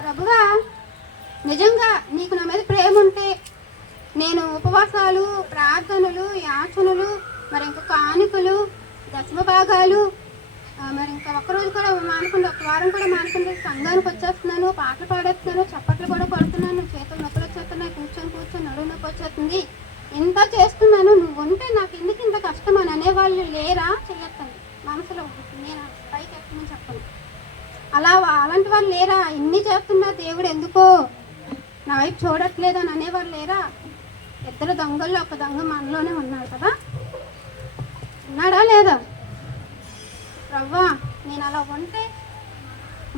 ప్రభువా, నిజంగా నీకు నా మీద ప్రేమ ఉంటే నేను ఉపవాసాలు, ప్రార్థనలు, యాచనలు, మరి ఇంకా కానుకలు, దశమ భాగాలు, మరి ఇంకా ఒక్కరోజు కూడా మానకుండా, ఒక వారం కూడా మానకుండా సంఘానికి వచ్చేస్తున్నాను, పాటలు పాడేస్తున్నాను, చప్పట్లు కూడా కొడుతున్నాను, చేతులు నొప్పులు వచ్చేస్తున్నాయి, కూర్చొని నడుము నొప్పి వచ్చేస్తుంది, ఇంత చేస్తున్నాను, నువ్వు ఉంటే నాకు ఎందుకు ఇంత కష్టం అని అనేవాళ్ళు లేరా? చెయ్యొస్తాను మనసులో. నేను పైకి ఎక్కమని చెప్పను. అలాంటి వాళ్ళు లేరా? ఇన్ని చేస్తున్నా దేవుడు ఎందుకో నా వైపు చూడట్లేదు అని అనేవాళ్ళు లేరా? ఇద్దరు దొంగల్లో ఒక దొంగ మనలోనే ఉన్నాడు కదా, ఉన్నాడా లేదా? ప్రవ్వా, నేను అలా ఉంటే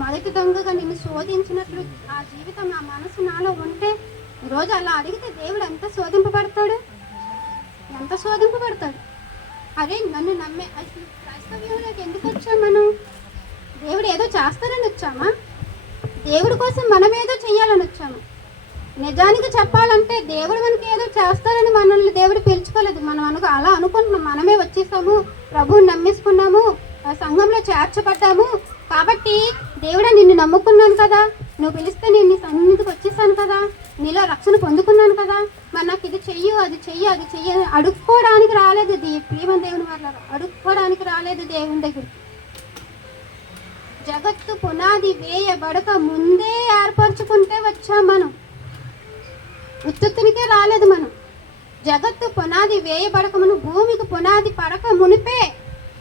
మొదటి దొంగగా నిన్ను శోధించినట్లు ఆ జీవితం, నా మనసు నాలో ఉంటే ఈరోజు అలా అడిగితే దేవుడు ఎంత శోధింపబడతాడు, ఎంత శోధింపబడతాడు. అరే, నన్ను నమ్మే అసలు క్రైస్తవ్యంలోకి ఎందుకు వచ్చాం మనం? దేవుడు ఏదో చేస్తారని వచ్చామా? దేవుడి కోసం మనం ఏదో చెయ్యాలని వచ్చాము. నిజానికి చెప్పాలంటే దేవుడు మనకి ఏదో చేస్తారని మనల్ని దేవుడు పిలుచుకోలేదు. మనం అలా అనుకుంటున్నాం. మనమే వచ్చేసాము, ప్రభువుని నమ్మేసుకున్నాము, సంఘంలో చేర్చబడ్డాము కాబట్టి దేవుడా నిన్ను నమ్ముకున్నాను కదా, నువ్వు పిలిస్తే నేను నీ సన్నిధికి వచ్చేసాను కదా, నీలో రక్షణ పొందుకున్నాను కదా, మరి నాకు ఇది చెయ్యు, అది చెయ్యి అడుక్కోవడానికి రాలేదు. ప్రియమైన దేవుని వల్ల అడుక్కోవడానికి రాలేదు దేవుని దగ్గరికి. జగత్తు పునాది వేయబడక ముందే ఏర్పరచుకుంటే వచ్చాం మనం. ఉత్తునికే రాలేదు మనం. జగత్తు పునాది వేయబడక మును, భూమికి పునాది పడక మునిపే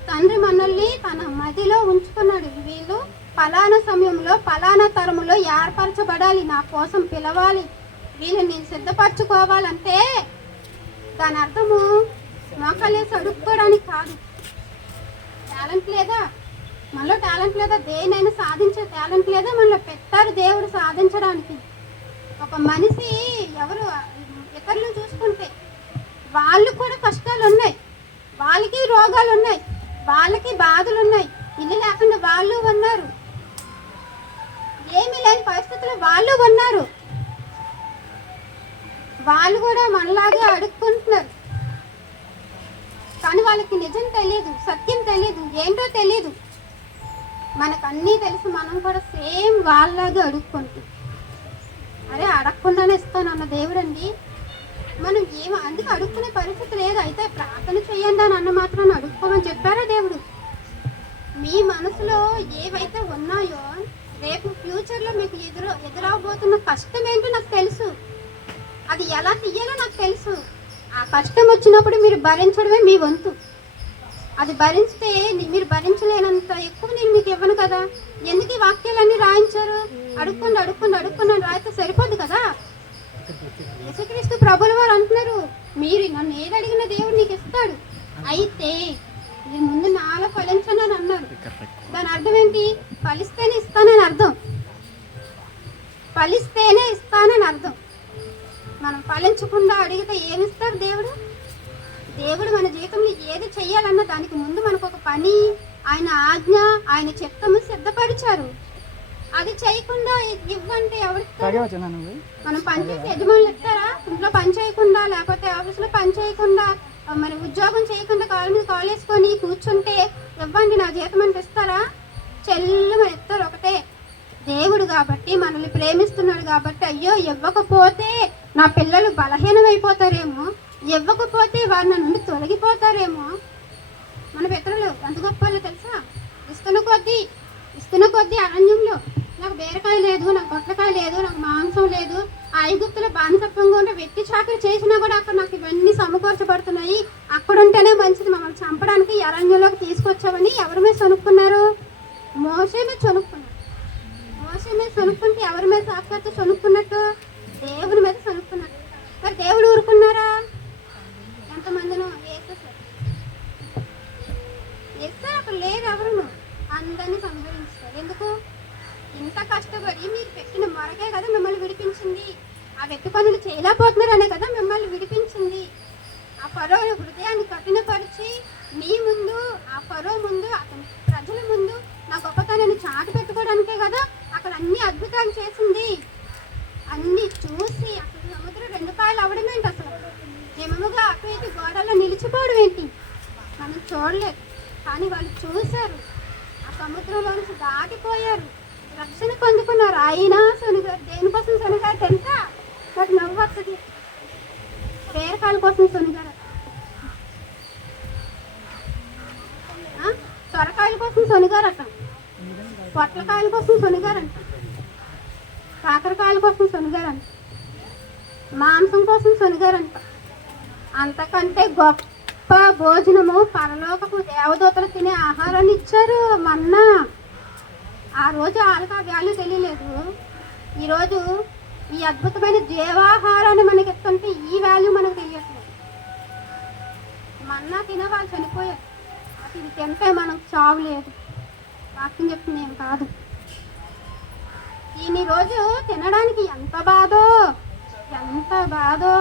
తండ్రి మనల్ని తన మదిలో ఉంచుకున్నాడు. వీళ్ళు ఫలానా సమయంలో ఫలానా తరములో ఏర్పరచబడాలి, నా కోసం పిలవాలి, వీళ్ళు నేను సిద్ధపరచుకోవాలంటే దాని అర్థము మోకాలేసి అడుక్కోవడానికి కాదు. టాలెంట్ లేదా మనలో? టాలెంట్ లేదా? దేనైనా సాధించే టాలెంట్ లేదా మనలో? పెట్టారు దేవుడు సాధించడానికి. ఒక మనిషి ఎవరు ఇతరులను చూసుకుంటే వాళ్ళు కూడా కష్టాలు ఉన్నాయి, వాళ్ళకి రోగాలు ఉన్నాయి, వాళ్ళకి బాధలు ఉన్నాయి, ఇల్లు లేకుండా వాళ్ళు ఉన్నారు, ఏమీ లేని పరిస్థితుల్లో వాళ్ళు ఉన్నారు. వాళ్ళు కూడా మనలాగే అడుక్కుంటున్నారు. కానీ వాళ్ళకి నిజం తెలియదు, సత్యం తెలియదు, ఏంటో తెలియదు. మనకు అన్నీ తెలుసు, మనం కూడా సేమ్ వాళ్ళలాగే అడుక్కుంటాం. అరే, అడగకుండానే ఇస్తానన్న దేవుడు అండి. మనం అందుకు అడుక్కునే పరిస్థితి లేదు. అయితే ప్రార్థన చెయ్యండి అని అన్న మాత్రాన్ని అడుక్కోమని చెప్పారా దేవుడు? మీ మనసులో ఏవైతే ఉన్నాయో రేపు ఫ్యూచర్లో మీకు ఎదురవబోతున్న కష్టం ఏంటో నాకు తెలుసు, అది ఎలా తీయాలో నాకు తెలుసు. ఆ కష్టం వచ్చినప్పుడు మీరు భరించడమే మీ వంతు. అది భరిస్తే మీరు భరించలేనంత ఎక్కువ నేను మీకు ఇవ్వను కదా. ఎందుకు ఈ వాక్యాలన్నీ రాయించారు? అడుక్కుండా రాయితే సరిపోదు కదా. యేసుక్రీస్తు ప్రభుల వారు అంటున్నారు, మీరు నన్ను ఏది అడిగిన దేవుడు నీకు ఇస్తాడు, అయితే నేను ముందు నాలో ఫలించను అని అన్నారు. దాని అర్థం ఏంటి? ఫలిస్తేనే ఇస్తానని అర్థం. ఫలిస్తేనే ఇస్తానని అర్థం. మనం ఫలించకుండా అడిగితే ఏమిస్తారు దేవుడు? దేవుడు మన జీవితంలో ఏది చెయ్యాలన్నా దానికి ముందు మనకు ఒక పని, ఆయన ఆజ్ఞ, ఆయన చిత్తము సిద్ధపరిచారు. అది చేయకుండా ఇవ్వంటే ఎవరికి? మనం పనిచేసే యజమానులు ఇస్తారా? ఇంట్లో పని చేయకుండా, లేకపోతే ఆఫీసులో పని చేయకుండా, మరి ఉద్యోగం చేయకుండా కాలు మీద కాలు వేసుకొని కూర్చుంటే ఇవ్వండి నా జీతం అంటే ఇస్తారా? చెల్లు ఇస్తారు ఒకటే. దేవుడు కాబట్టి, మనల్ని ప్రేమిస్తున్నాడు కాబట్టి, అయ్యో ఇవ్వకపోతే నా పిల్లలు బలహీనమైపోతారేమో, ఇవ్వకపోతే వారు నా నుండి తొలగిపోతారేమో. మన పితరులు ఎంత గొప్పలో తెలుసా? ఇస్తున్న కొద్దీ అరణ్యంలో నాకు బీరకాయ లేదు, నాకు పొట్లకాయ లేదు, నాకు మాంసం లేదు, ఆ ఐగుప్తులో బానిసత్వంగా ఉంటే వెట్టి చాకరీ చేసినా కూడా అక్కడ నాకు ఇవన్నీ సమకూర్చబడుతున్నాయి, అక్కడ ఉంటేనే మంచిది, మమ్మల్ని చంపడానికి అరణ్యంలోకి తీసుకొచ్చామని ఎవరి మీద చనుక్కున్నారు? మోషే మీద చనుక్కున్నారు. మోషే మీద చనుక్కుంటే ఎవరి మీద సాక్షాత్తు చనుక్కున్నట్టు? దేవుని మీద చనుక్కున్నట్టు. మరి దేవుడు ఊరుకున్నారా? ఎంతమందినో వేసేసారు. అక్కడ లేరు ఎవరును, అందరినీ సంహరించారు. ఎందుకు? ఇంత కష్టపడి మీరు పెట్టిన మొరకే కదా మిమ్మల్ని విడిపించింది. ఆ వెట్టు పనులు చేయలేకపోతున్నారనే కదా మిమ్మల్ని విడిపించింది. ఆ ఫరో హృదయాన్ని కఠినపరిచి మీ ముందు, ఆ ఫరో ముందు, అతని ప్రజల ముందు నా గొప్పతనాన్ని చాటు పెట్టుకోవడానికే కదా అక్కడ అన్ని అద్భుతాలు చేసింది. అన్ని చూసి అసలు సముద్రం 2 పాయలు అవడం ఏంటి? అసలు ఏమేమోగా అటు ఇటు గోడల్లో నిలిచిపోవడం ఏంటి? మనం చూడలేదు, కానీ వాళ్ళు చూశారు. ఆ సముద్రంలో నుంచి దాటిపోయారు, రక్షణ పొందుకున్నారు. అన్నారు అయినా శనిగారు దేనికోసం శనిగారు తెలుసా? నాకు నవ్వు వస్తుంది. బీరకాయల కోసం శనిగారు, సొరకాయల కోసం శనిగారట, పొట్లకాయల కోసం శనిగారంట, కాకరకాయల కోసం శనిగారంట, మాంసం కోసం శనిగారంట. అంతకంటే గొప్ప భోజనము పరలోకపు దేవదూతలు తినే ఆహారాన్ని ఇచ్చారు, మన్నా. ఆ రోజు వాళ్ళకి ఆ వాల్యూ తెలియలేదు. ఈరోజు ఈ అద్భుతమైన జీవాహారాన్ని మనకి ఇస్తుంటే ఈ వాల్యూ మనకు తెలియట్లేదు. మన్నా తినే వాళ్ళు చనిపోయారు. అసలు ఇది తింటే మనకు చావు లేదు. వాక్యం చెప్తుంది ఏం కాదు. ఈ రోజు తినడానికి ఎంత బాధో, ఎంత బాధో.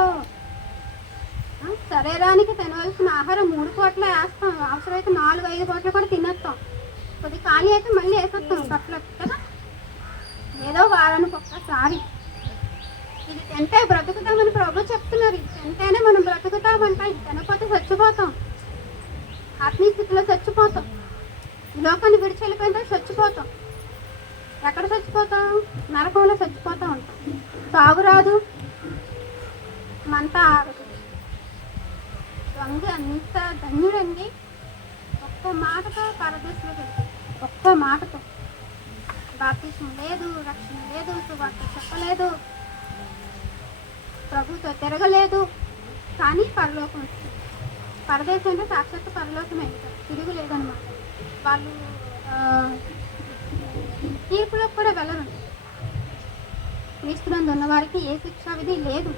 శరీరానికి తినవలసిన ఆహారం 3 పూటలు వేస్తాం, అవసరమైతే 4-5 పూటలు కూడా తినేస్తాం. కొద్ది ఖాళీ అయితే మళ్ళీ వేసేస్తాం కట్లకి కదా, ఏదో వారానికి ఒక్కసారి. ఇది తింటే బ్రతుకుతామని ప్రభు చెప్తున్నారు. ఇది తింటేనే మనం బ్రతుకుతామంట. ఇది తినకపోతే చచ్చిపోతాం, ఆత్మీయ స్థితిలో చచ్చిపోతాం. ఈ లోకాన్ని విడిచి వెళ్ళిపోయిన చచ్చిపోతాం. ఎక్కడ చచ్చిపోతాం? నరకంలో చచ్చిపోతూ ఉంటాం. సాగు రాదు, మంట ఆగదు. దొంగ అంత ధన్యుడండి. ఒక్క మాటతో పరదేశంలో వెళ్తాడు. ఒక్క మాటతో బాప్తిస్మం లేదు, రక్షణ లేదు, సువార్త చెప్పలేదు, ప్రభుతో తిరగలేదు, కానీ పరలోకం వచ్చింది. పరదేశం అంటే సాక్షాత్తు పరలోకమే, తిరుగులేదన్నమాట. వాళ్ళు తీర్పులకు కూడా వెళ్ళరు. క్రీస్తునందు ఉన్న వారికి ఏ శిక్షా విధి లేదు.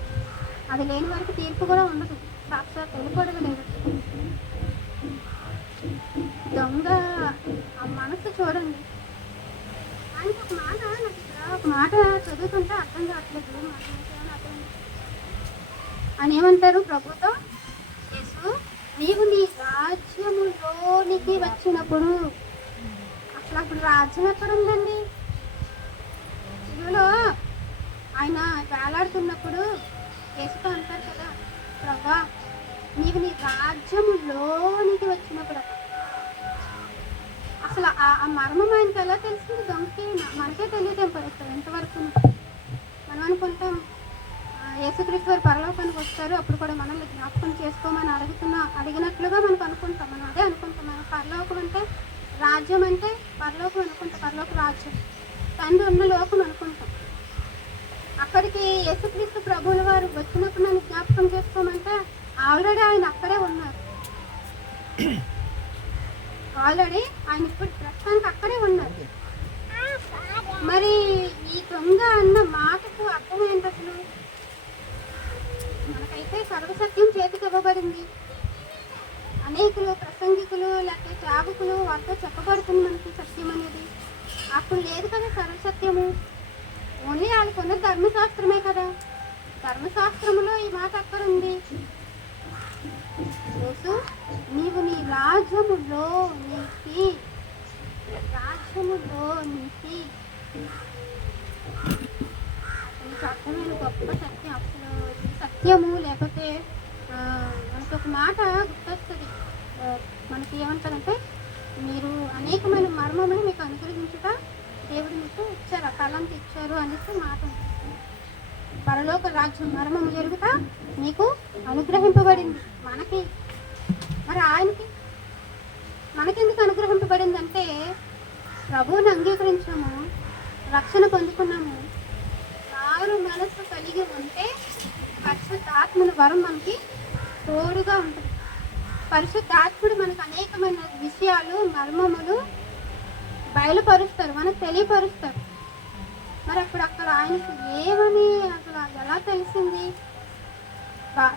అది లేని వారికి తీర్పు కూడా ఉండదు. సాక్షాత్ వెళ్ళిపోవడం లేదు. దొంగ ఆ మనసు చూడండి. ఆయనకి ఒక మాట, నాకు ఇక్కడ ఒక మాట చదువుతుంటే అర్థం కావట్లేదు. ఆయన ఏమంటారు ప్రభుతో? యేసు, నీవు నీ రాజ్యములోనికి వచ్చినప్పుడు. అసలు అప్పుడు రాజ్యం ఎక్కడ ఉందండి? ఇదిలో ఆయన వేలాడుతున్నప్పుడు యేసుతో అంటారు కదా, ప్రభా నీవు నీ రాజ్యములోనికి వచ్చినప్పుడు. అసలు ఆ మర్మం ఆయనకి ఎలా తెలిసింది? దొంగకి మనకే తెలియదు ఎంతవరకు. మనం అనుకుంటాం యేసుక్రీస్తు వారు పరలోకానికి వస్తారు, అప్పుడు కూడా మనల్ని జ్ఞాపకం చేసుకోమని అడిగినట్లుగా మనకు అనుకుంటాం. మనం అదే అనుకుంటాం. మనం పరలోకం అంటే, రాజ్యం అంటే పరలోకం అనుకుంటాం. పరలోక రాజ్యం తండ్రి ఉన్న లోకం అనుకుంటాం. అక్కడికి యేసుక్రీస్తు ప్రభువుల వారు వచ్చినప్పుడు నన్ను జ్ఞాపకం చేసుకోమంటే ఆల్రెడీ ఆయన అక్కడే ఉన్నారు. ఆల్రెడీ ఆయన ఇప్పుడు ప్రస్తుతానికి అక్కడే ఉన్నారు. మరి ఈ దొంగ అన్న మాటకు అర్థం ఏంటి అసలు? మనకైతే సర్వసత్యం చేతికి ఇవ్వబడింది. అనేకులు ప్రసంగికులు లేకపోతే సేవకులు వారితో చెప్పబడుతుంది మనకి సత్యం అనేది. అప్పుడు లేదు కదా సర్వసత్యము. ఓన్లీ వాళ్ళకు ఉన్న ధర్మశాస్త్రమే కదా. ధర్మశాస్త్రములో ఈ మాట అక్కడ ఉంది. యేసు, నీవు నీ రాజ్యములో నీకి, రాజ్యములో నీకి. అర్థమైన గొప్ప సత్యం. అసలు సత్యము లేకపోతే మనకి ఒక మాట గుర్తొస్తుంది. మనకి ఏమంటారంటే, మీరు అనేకమైన మర్మములు మీకు అనుగ్రహించుట దేవుడు మీకు ఇచ్చారు, ఆ తలంకి ఇచ్చారు అనేసి మాట. పరలోక రాజ్యం మర్మము జరుగుతా మీకు అనుగ్రహింపబడింది. మనకి మరి ఆయనకి మనకెందుకు అనుగ్రహింపబడిందంటే, ప్రభువుని అంగీకరించాము, రక్షణ పొందుకున్నాము, మారు మనస్సు కలిగి ఉంటే పరిశుద్ధాత్మని వరం మనకి తోడుగా ఉంటుంది. పరిశుద్ధాత్ముడు మనకు అనేకమైన విషయాలు, మర్మములు బయలుపరుస్తారు, మనకు తెలియపరుస్తారు. మరి అక్కడ ఆయనకు ఏమని అసలు ఎలా తెలిసింది?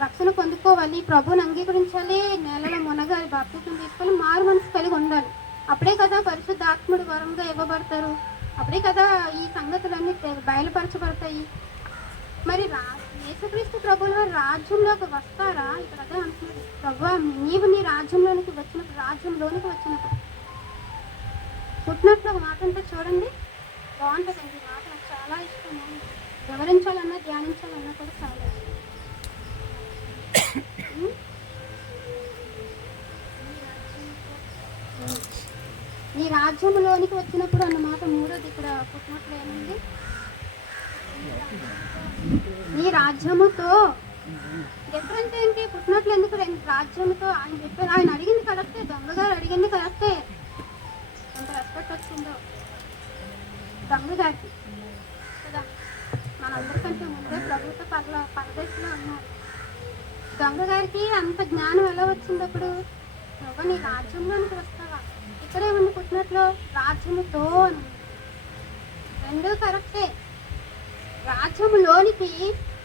రక్షణ పొందుకోవాలి, ప్రభువుని అంగీకరించాలి, నేలలో మునగాలి, బాప్తిసం తీసుకొని మారు మనసు కలిగి ఉండాలి. అప్పుడే కదా పరిశుద్ధాత్ముడు వరంగా ఇవ్వబడతారు. అప్పుడే కదా ఈ సంగతులన్నీ బయలుపరచబడతాయి. మరి యేసుక్రీస్తు ప్రభువుల వారు రాజ్యంలోకి వస్తారా? ఇక్కడ అదే అంటున్నారు. ప్రభువా నీవు నీ రాజ్యంలోనికి వచ్చినప్పుడు, రాజ్యంలోనికి వచ్చినప్పుడు పుట్టినట్లు ఒక మాట అంటే చూడండి, బాగుంటుందండి. ఈ మాట నాకు చాలా ఇష్టం. వివరించాలన్నా ధ్యానించాలన్నా కూడా చాలా ఇష్టం. ఈ రాజ్యంలోనికి వచ్చినప్పుడు అన్నమాట. మూడోది ఇక్కడ పుట్టినట్లు ఏముంది, నీ రాజ్యముతో. డిఫరెంట్ ఏంటి? పుట్టినట్లు ఎందుకు రాజ్యముతో ఆయన చెప్పారు. ఆయన అడిగింది కరెక్టే, దొంగగారు అడిగింది కరెక్టే. ఎంత రెస్పెక్ట్ వచ్చిందో దొంగగారికి కదా. మనందరికంటే ముందే ప్రభుత్వ పరదేశంలో ఉన్నారు. దొంగగారికి అంత జ్ఞానం ఎలా వచ్చింది అప్పుడు? ప్రభు నీ రాజ్యంలోనికి వస్తావా? ఇక్కడే ఉంది పుట్టినట్లు రాజ్యముతో అని. రెండూ కరెక్టే. రాజ్యములోనికి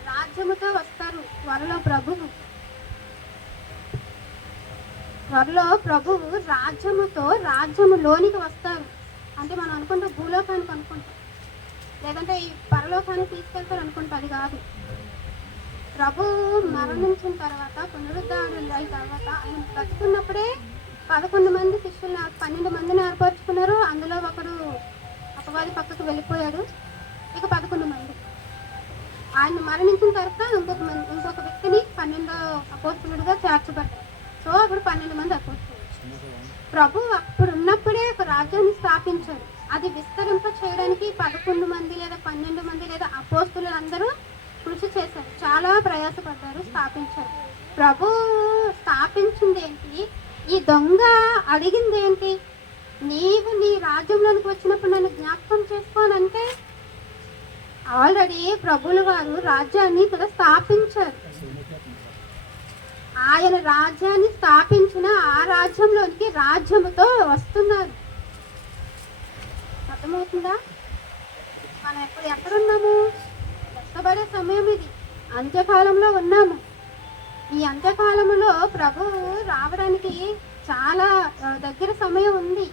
రాజ్యముతో వస్తారు త్వరలో ప్రభువు. రాజ్యముతో రాజ్యములోనికి వస్తారు. అంటే మనం అనుకుంటే భూలోకానికి అనుకుంటాం, లేదంటే ఈ పరలోకానికి తీసుకెళ్తారు అనుకుంటా. అది కాదు. ప్రభు మరణించిన తర్వాత, పునరుద్ధారణ అయిన తర్వాత, ఆయన బతుకున్నప్పుడే 11 మంది శిష్యులు 12 మందిని ఏర్పరచుకున్నారు. అందులో ఒకడు అపవాది పక్కకు వెళ్ళిపోయాడు. ఇక 11 మంది. ఆయన మరణించిన తర్వాత ఇంకొక వ్యక్తిని 12వ అపోస్తలుడిగా చేర్చబడ్డారు. సో అప్పుడు 12 మంది అపోస్తలుడు. ప్రభు అప్పుడు ఉన్నప్పుడే ఒక రాజ్యాన్ని స్థాపించారు. అది విస్తరింప చేయడానికి 11 మంది లేదా 12 మంది లేదా అపోస్తలులు అందరూ కృషి చేశారు, చాలా ప్రయాసపడ్డారు, స్థాపించారు. ప్రభు స్థాపించింది ఏంటి? ఈ దొంగ అడిగింది ఏంటి? నీవు నీ రాజ్యంలోనికి వచ్చినప్పుడు నన్ను జ్ఞాపకం చేసుకోనంటే ఆల్రెడీ ప్రభువుల వారు రాజ్యాన్ని కూడా స్థాపించారు. ఆయన రాజ్యాన్ని స్థాపించిన ఆ రాజ్యంలోనికి రాజ్యముతో వస్తున్నారు. అర్థమవుతుందా? మనం ఎక్కడున్నాము? ఎక్కబడే సమయం ఇది. అంత్యకాలంలో ఉన్నాము. ఈ అంత్యకాలంలో ప్రభువు రావడానికి చాలా దగ్గర సమయం ఉంది.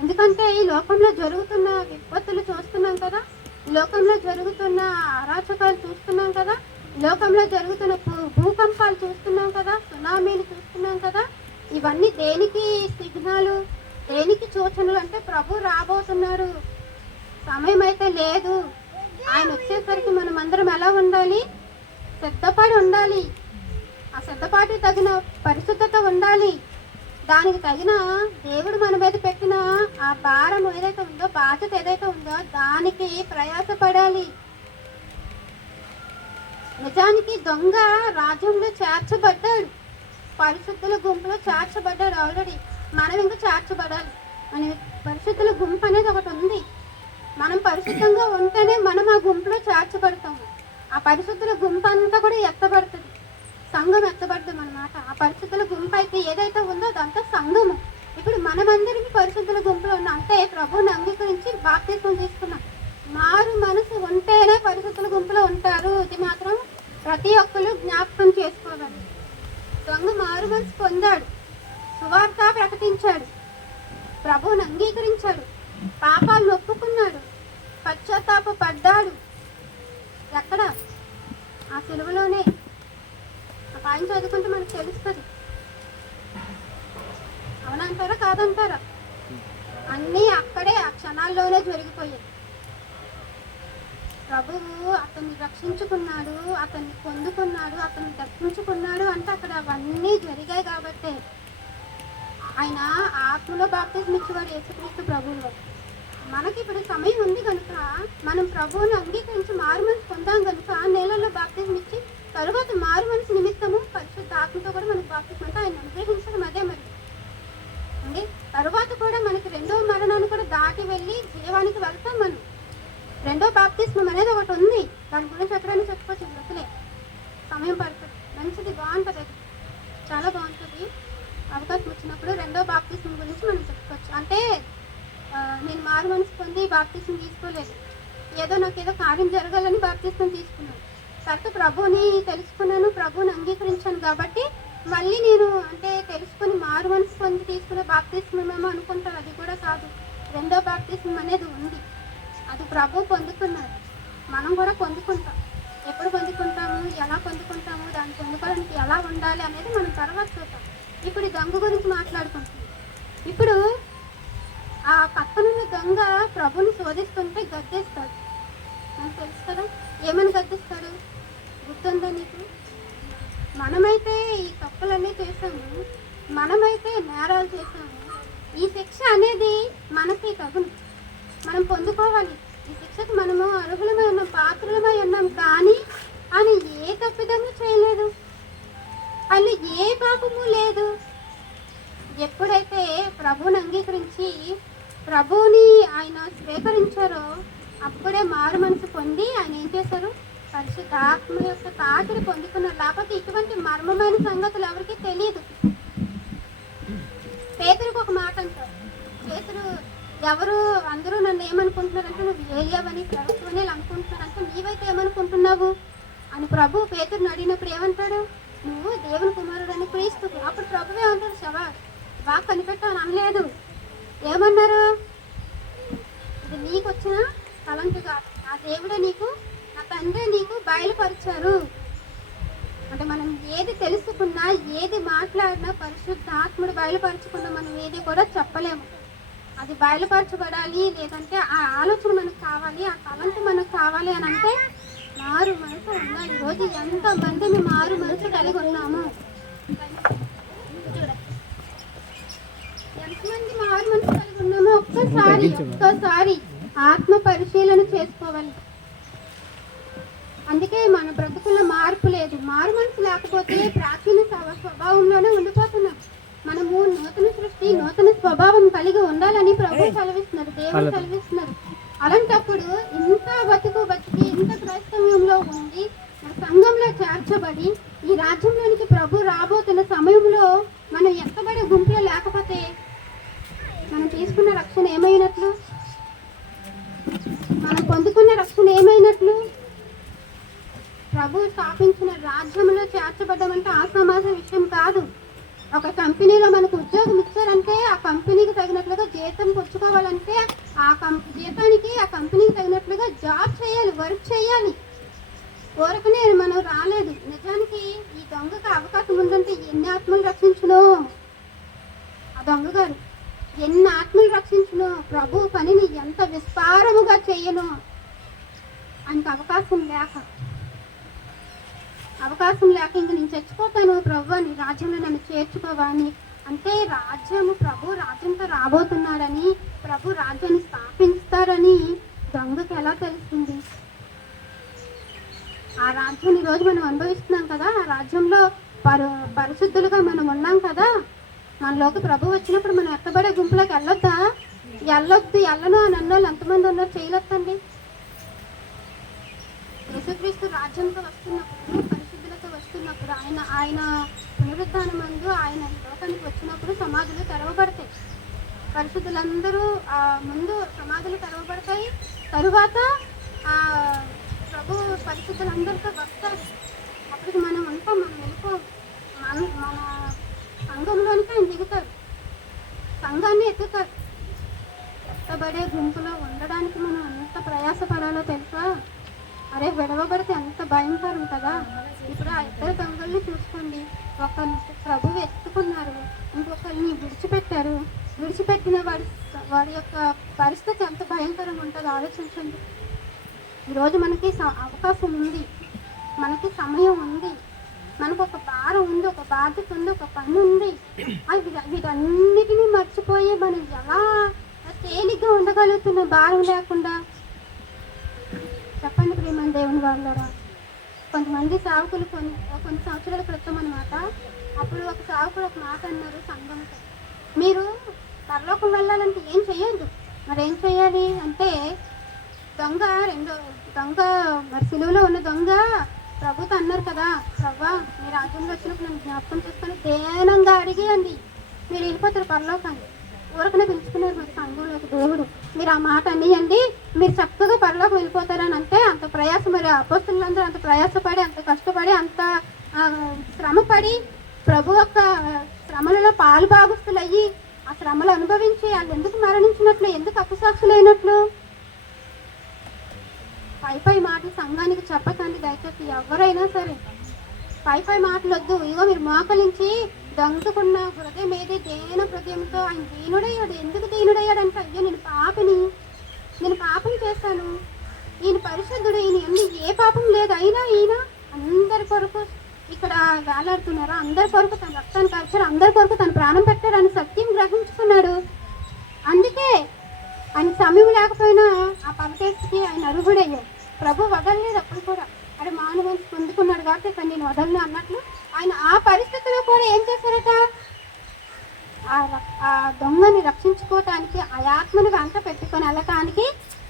ఎందుకంటే ఈ లోకంలో జరుగుతున్న విపత్తులు చూస్తున్నాం కదా, ఈ లోకంలో జరుగుతున్న అరాచకాలు చూస్తున్నాం కదా, ఈ లోకంలో జరుగుతున్న భూకంపాలు చూస్తున్నాం కదా, సునామీలు చూస్తున్నాం కదా. ఇవన్నీ దేనికి సిగ్నల్, దేనికి సూచనలు అంటే ప్రభు రాబోతున్నారు. సమయం అయితే లేదు. ఆయన వచ్చేసరికి మనం అందరం ఎలా ఉండాలి? సిద్ధపడి ఉండాలి. ఆ సిద్ధపాటికి తగిన పరిశుద్ధత ఉండాలి. దానికి తగిన దేవుడు మన మీద పెట్టిన ఆ భారం ఏదైతే ఉందో, బాధ్యత ఏదైతే ఉందో దానికి ప్రయాసపడాలి. నిజానికి దొంగ రాజ్యంలో చేర్చబడ్డాడు, పరిశుద్ధుల గుంపులో చేర్చబడ్డాడు ఆల్రెడీ. మనం ఇంకా చేర్చబడాలి. మన పరిశుద్ధుల గుంపు అనేది ఒకటి ఉంది. మనం పరిశుద్ధంగా ఉంటేనే మనం ఆ గుంపులో చేర్చబడతాము. ఆ పరిశుద్ధుల గుంపు అంతా కూడా ఎత్తబడుతుంది, సంఘం ఎత్తబడుతుంది అన్నమాట. ఆ పరిశుద్ధుల గుంపు అయితే ఏదైతే ఉందో అదంతా సంఘము. ఇప్పుడు మనమందరికీ పరిశుద్ధుల గుంపులో ఉన్నాం అంటే ప్రభువుని అంగీకరించి బాప్తిస్మం తీసుకున్నాం. మారు మనసు ఉంటేనే పరిశుద్ధుల గుంపులో ఉంటారు. ఇది మాత్రం ప్రతి ఒక్కరు జ్ఞాపకం చేసుకోవాలి. దొంగ మారు మనసు పొందాడు, సువార్త ప్రకటించాడు, ప్రభువుని అంగీకరించాడు, పాపాలను ఒప్పుకున్నాడు, పశ్చాత్తాపడ్డాడు. ఎక్కడ? ఆ సిలువలోనే. ఆ పాయం చదువుకుంటే మనకు తెలుస్తుంది. అవునంటారా కాదంటారా? అన్నీ అక్కడే ఆ క్షణాల్లోనే జరిగిపోయాయి. ప్రభువు అతన్ని రక్షించుకున్నాడు, అతన్ని పొందుకున్నాడు, అతన్ని దర్శించుకున్నాడు అంటే అక్కడ అవన్నీ జరిగాయి. కాబట్టి ఆయన ఆత్మలో బాప్తిజం ఇచ్చేవాడు యేసుక్రీస్తు ప్రభువు. మనకి ఇప్పుడు సమయం ఉంది కనుక మనం ప్రభువుని అంగీకరించి మారు మనసు పొందాం కనుక నేలల్లో బాప్తిజం ఇచ్చి తరువాత మారు మనసు నిమిత్తము పరిశుద్ధ ఆత్మతో కూడా మనకు బాప్తిజం అంటే ఆయన అనుగ్రహించడం అదే. మరి అండి తరువాత కూడా మనకి రెండో మరణాన్ని కూడా దాటి వెళ్ళి జీవానికి వెళ్తాం. మనం రెండో బాప్తిస్మం అనేది ఒకటి ఉంది. దాని గురించి ఎక్కడైనా చెప్పుకోవచ్చు, వదిలే సమయం పడుతుంది. మంచిది, బాగుంటుంది, అది చాలా బాగుంటుంది. అవకాశం వచ్చినప్పుడు రెండో బాప్తిస్మం గురించి మనం చెప్పుకోవచ్చు. అంటే నేను మారు మనసు పొంది బాప్తిస్మం తీసుకోలేదు, ఏదో నాకు ఏదో కార్యం జరగాలని బాప్తిస్మం తీసుకున్నాను. తర్వాత ప్రభువుని తెలుసుకున్నాను, ప్రభువుని అంగీకరించాను కాబట్టి మళ్ళీ నేను అంటే తెలుసుకుని మారు మనసు పొంది తీసుకునే బాప్తిస్మం ఏమో అనుకుంటారు. అది కూడా కాదు. రెండో బాప్తిస్మం అనేది ఉంది, అది ప్రభు పొందుకున్నారు, మనం కూడా పొందుకుంటాం. ఎప్పుడు పొందుకుంటాము, ఎలా పొందుకుంటాము, దాన్ని పొందుకోవడానికి ఎలా ఉండాలి అనేది మనం తర్వాత చూద్దాం. ఇప్పుడు ఈ దొంగ గురించి మాట్లాడుకుంటున్నాం. ఇప్పుడు ఆ పక్కనున్న దొంగ ప్రభుని శోధిస్తుంటే గద్దిస్తాడు. మనకు తెలుసు కదా ఏమని గద్దిస్తాడు, గుర్తుందా నీకు? మనమైతే ఈ తప్పులన్నీ చేసాము, మనమైతే నేరాలు చేసాము, ఈ శిక్ష అనేది మనకి తగును, మనం పొందుకోవాలి. ఈ శిక్షకు మనము అర్హులమై ఉన్నాం, పాత్రులమై ఉన్నాం. కానీ ఆయన ఏ తప్పిదము చేయలేదు, ఆయన ఏ పాపము లేదు. ఎప్పుడైతే ప్రభువుని అంగీకరించి ప్రభువుని ఆయన స్వీకరించారో అప్పుడే మారు మనసు పొంది ఆయన ఏం చేశారు, పరిశుద్ధాత్మ యొక్క తాకిడి పొందుకున్నారు. లేకపోతే ఇటువంటి మర్మమైన సంగతులు ఎవరికి తెలియదు. పేతురుకు ఒక మాట అంటారు, పేతురు ఎవరు అందరూ నన్ను ఏమనుకుంటున్నారంటే నువ్వు ఏలియావని ప్రవక్తవని అనుకుంటున్నారంటే నీవైతే ఏమనుకుంటున్నావు అని ప్రభు పేతురుని అడిగినప్పుడు ఏమంటాడు, నువ్వు దేవుని కుమారుడు అని క్రీస్తు. అప్పుడు ప్రభు ఏమంటాడు, శవా బాగా కనిపెట్టాను అనలేదు. ఏమన్నారు, ఇది నీకు వచ్చిన తలంటు కాదు, ఆ దేవుడే నీకు, నా తండ్రి నీకు బయలుపరిచారు. అంటే మనం ఏది తెలుసుకున్నా ఏది మాట్లాడినా పరిశుద్ధాత్ముడు బయలుపరచుకున్నా మనం ఏది కూడా చెప్పలేము. అది బయలుపరచబడాలి, లేదంటే ఆ ఆలోచన మనకు కావాలి, ఆ తలంటు మనకు కావాలి అని అంటే మారు మనసు ఉండాలి. ఈరోజు ఎంతమంది మేము మారు మనసు కలిగి ఉన్నాము, ఎంతమంది మారు మనసు కలిగి ఉన్నామో ఒక్కసారి ఆత్మ పరిశీలన చేసుకోవాలి. అందుకే మన బ్రతుకుల్లో మార్పు లేదు. మారు మనసు లేకపోతే ప్రాచీన స్వభావంలోనే ఉండిపోతున్నాం. మనము నూతన సృష్టి, నూతన స్వభావం కలిగి ఉండాలని ప్రభు సెలవిస్తున్నారు, దేవుడు సెలవిస్తున్నారు. అలాంటప్పుడు ఇంత బతికి ఇంత క్రైస్తవ్యంలో ఉండి మన సంఘంలో చేర్చబడి ఈ రాజ్యంలోనికి ప్రభు రాబోతున్న సమయంలో మనం ఎక్కబడే గుంపులో లేకపోతే మనం తీసుకున్న రక్షణ ఏమైనట్లు, మనం పొందుకున్న రక్షణ ఏమైనట్లు? ప్రభు స్థాపించిన రాజ్యంలో చేర్చబడ్డామంటే ఆసమాస విషయం కాదు. ఒక కంపెనీలో మనకు ఉద్యోగం ఇచ్చారంటే ఆ కంపెనీకి తగినట్లుగా జీతం పుచ్చుకోవాలంటే జీతానికి ఆ కంపెనీకి తగినట్లుగా జాబ్ చేయాలి, వర్క్ చేయాలి. ఊరకనే మనం రాలేదు. నిజానికి ఈ దొంగకు అవకాశం ఉందంటే ఎన్ని ఆత్మలు రక్షించును, ఆ దొంగ గారు ఎన్ని ఆత్మలు రక్షించును, ప్రభు పనిని ఎంత విస్తారముగా చేయను. ఆయనకు అవకాశం లేక ఇంక నేను చచ్చిపోతాను ప్రభు, నీ రాజ్యంలో నన్ను చేర్చుకోవా అని అంటే రాజ్యము ప్రభు రాజ్యంతో రాబోతున్నాడని, ప్రభు రాజ్యాన్ని స్థాపిస్తారని దొంగకి ఎలా తెలుస్తుంది? ఆ రాజ్యం ఈరోజు మనం అనుభవిస్తున్నాం కదా, ఆ రాజ్యంలో పరిశుద్ధులుగా మనం ఉన్నాం కదా. మనలోకి ప్రభు వచ్చినప్పుడు మనం ఎక్కబడే గుంపులోకి వెళ్ళను అని అన్నోళ్ళు ఎంతమంది ఉన్నారు, చేయలేదండి. యేసుక్రీస్తు రాజ్యంతో వస్తున్నప్పుడు, పరిశుద్ధులతో వస్తున్నప్పుడు, ఆయన పునరుద్ధాన మందు ఆయన లోకానికి వచ్చినప్పుడు సమాధులు తెరవబడతాయి. పరిశుద్ధులందరూ ముందు సమాధులు తెరవబడతాయి. తరువాత ప్రభు పరిశుద్ధులందరితో వస్తారు. అప్పటికి మనం ఉంటాం, మనం వెళ్ళిపోం. మన సంఘంలోనికి ఆయన దిగుతారు, సంఘాన్ని ఎత్తుతారు. ఎత్తబడే గుంపులో ఉండడానికి మనం ఎంత ప్రయాసపడాలో తెలుసా? అరే విడవబడితే ఎంత భయంకరం కదా. ఇప్పుడు ఆ ఇద్దరు దొంగల్ని చూసుకోండి, ఒకరిని ప్రభు ఎత్తుకున్నారు, ఇంకొకరిని విడిచిపెట్టారు. విడిచిపెట్టిన వాడి యొక్క పరిస్థితి ఎంత భయంకరంగా ఉంటుందో ఆలోచించండి. ఈరోజు మనకి అవకాశం ఉంది, మనకి సమయం ఉంది, మనకు ఒక భారం ఉంది, ఒక బాధ్యత ఉంది, ఒక పని ఉంది. వీటన్నిటినీ మర్చిపోయి మనం ఎలా తేలిగ్గా ఉండగలుగుతున్న భారం లేకుండా? చెప్పండి ప్రియమైన దేవుని వాళ్ళరా. కొంతమంది సేవకులు కొన్ని సంవత్సరాల క్రితం అనమాట, అప్పుడు ఒక సేవకుడు ఒక మాట అన్నారు సంఘంతో, మీరు పరలోకం వెళ్ళాలంటే ఏం చెయ్యొద్దు. మరి ఏం చెయ్యాలి అంటే, దొంగ మరి సిలువలో ఉన్న దొంగ ప్రభుతో అన్నారు కదా, ప్రభా మీ రాజ్యంలో వచ్చినప్పుడు నన్ను జ్ఞాపకం చేసుకొని దేనంగా అడిగేయండి, మీరు వెళ్ళిపోతారు పరలోకాన్ని. ఊరకనే పిలుచుకున్నారు మరి సంఘంలోకి దేవుడు, మీరు ఆ మాట అనియండి, మీరు చక్కగా పరలోకి వెళ్ళిపోతారని. అంటే అంత ప్రయాస, మరి అపోస్తులందరూ అంత ప్రయాసపడి, అంత కష్టపడి, అంత శ్రమపడి ప్రభు యొక్క శ్రమలలో పాలు భాగస్తులు అయ్యి ఆ శ్రమలు అనుభవించి వాళ్ళు ఎందుకు మరణించినట్లు, ఎందుకు అపసాక్షులైనట్లు? పై మాటలు సంఘానికి చెప్పకండి దయచేసి. ఎవరైనా సరే పై మాటలు వద్దు. ఇగో మీరు మోకలించి దొంగకున్న హృదయం ఏది దేన హృదయంతో ఆయన దీనుడయ్యాడు. ఎందుకు దీనుడయ్యాడు అంటే, అయ్యో నేను పాపం చేశాను, ఈయన పరిశుద్ధుడు, ఈయన ఏ పాపం లేదు, అయినా ఈయన అందరి కొరకు ఇక్కడ వేలాడుతున్నారు, అందరి కొరకు తన రక్తాన్ని కాల్చారు, అందరి కొరకు తన ప్రాణం పెట్టారు అని సత్యం గ్రహించుకున్నాడు. అందుకే ఆయన సమయం లేకపోయినా ఆ పరదేశికి ఆయన అర్హుడయ్యాడు. ప్రభు వదలలేదు అప్పుడు కూడా. అరే మానవం పొందుకున్నాడు కాబట్టి ఇక్కడ నేను వదలను అన్నట్లు ఆయన ఆ పరిస్థితిలో కూడా ఏం చేశారట, ఆ దొంగని రక్షించుకోవటానికి ఆ ఆత్మను అంత పెట్టుకొని వెళ్ళటానికి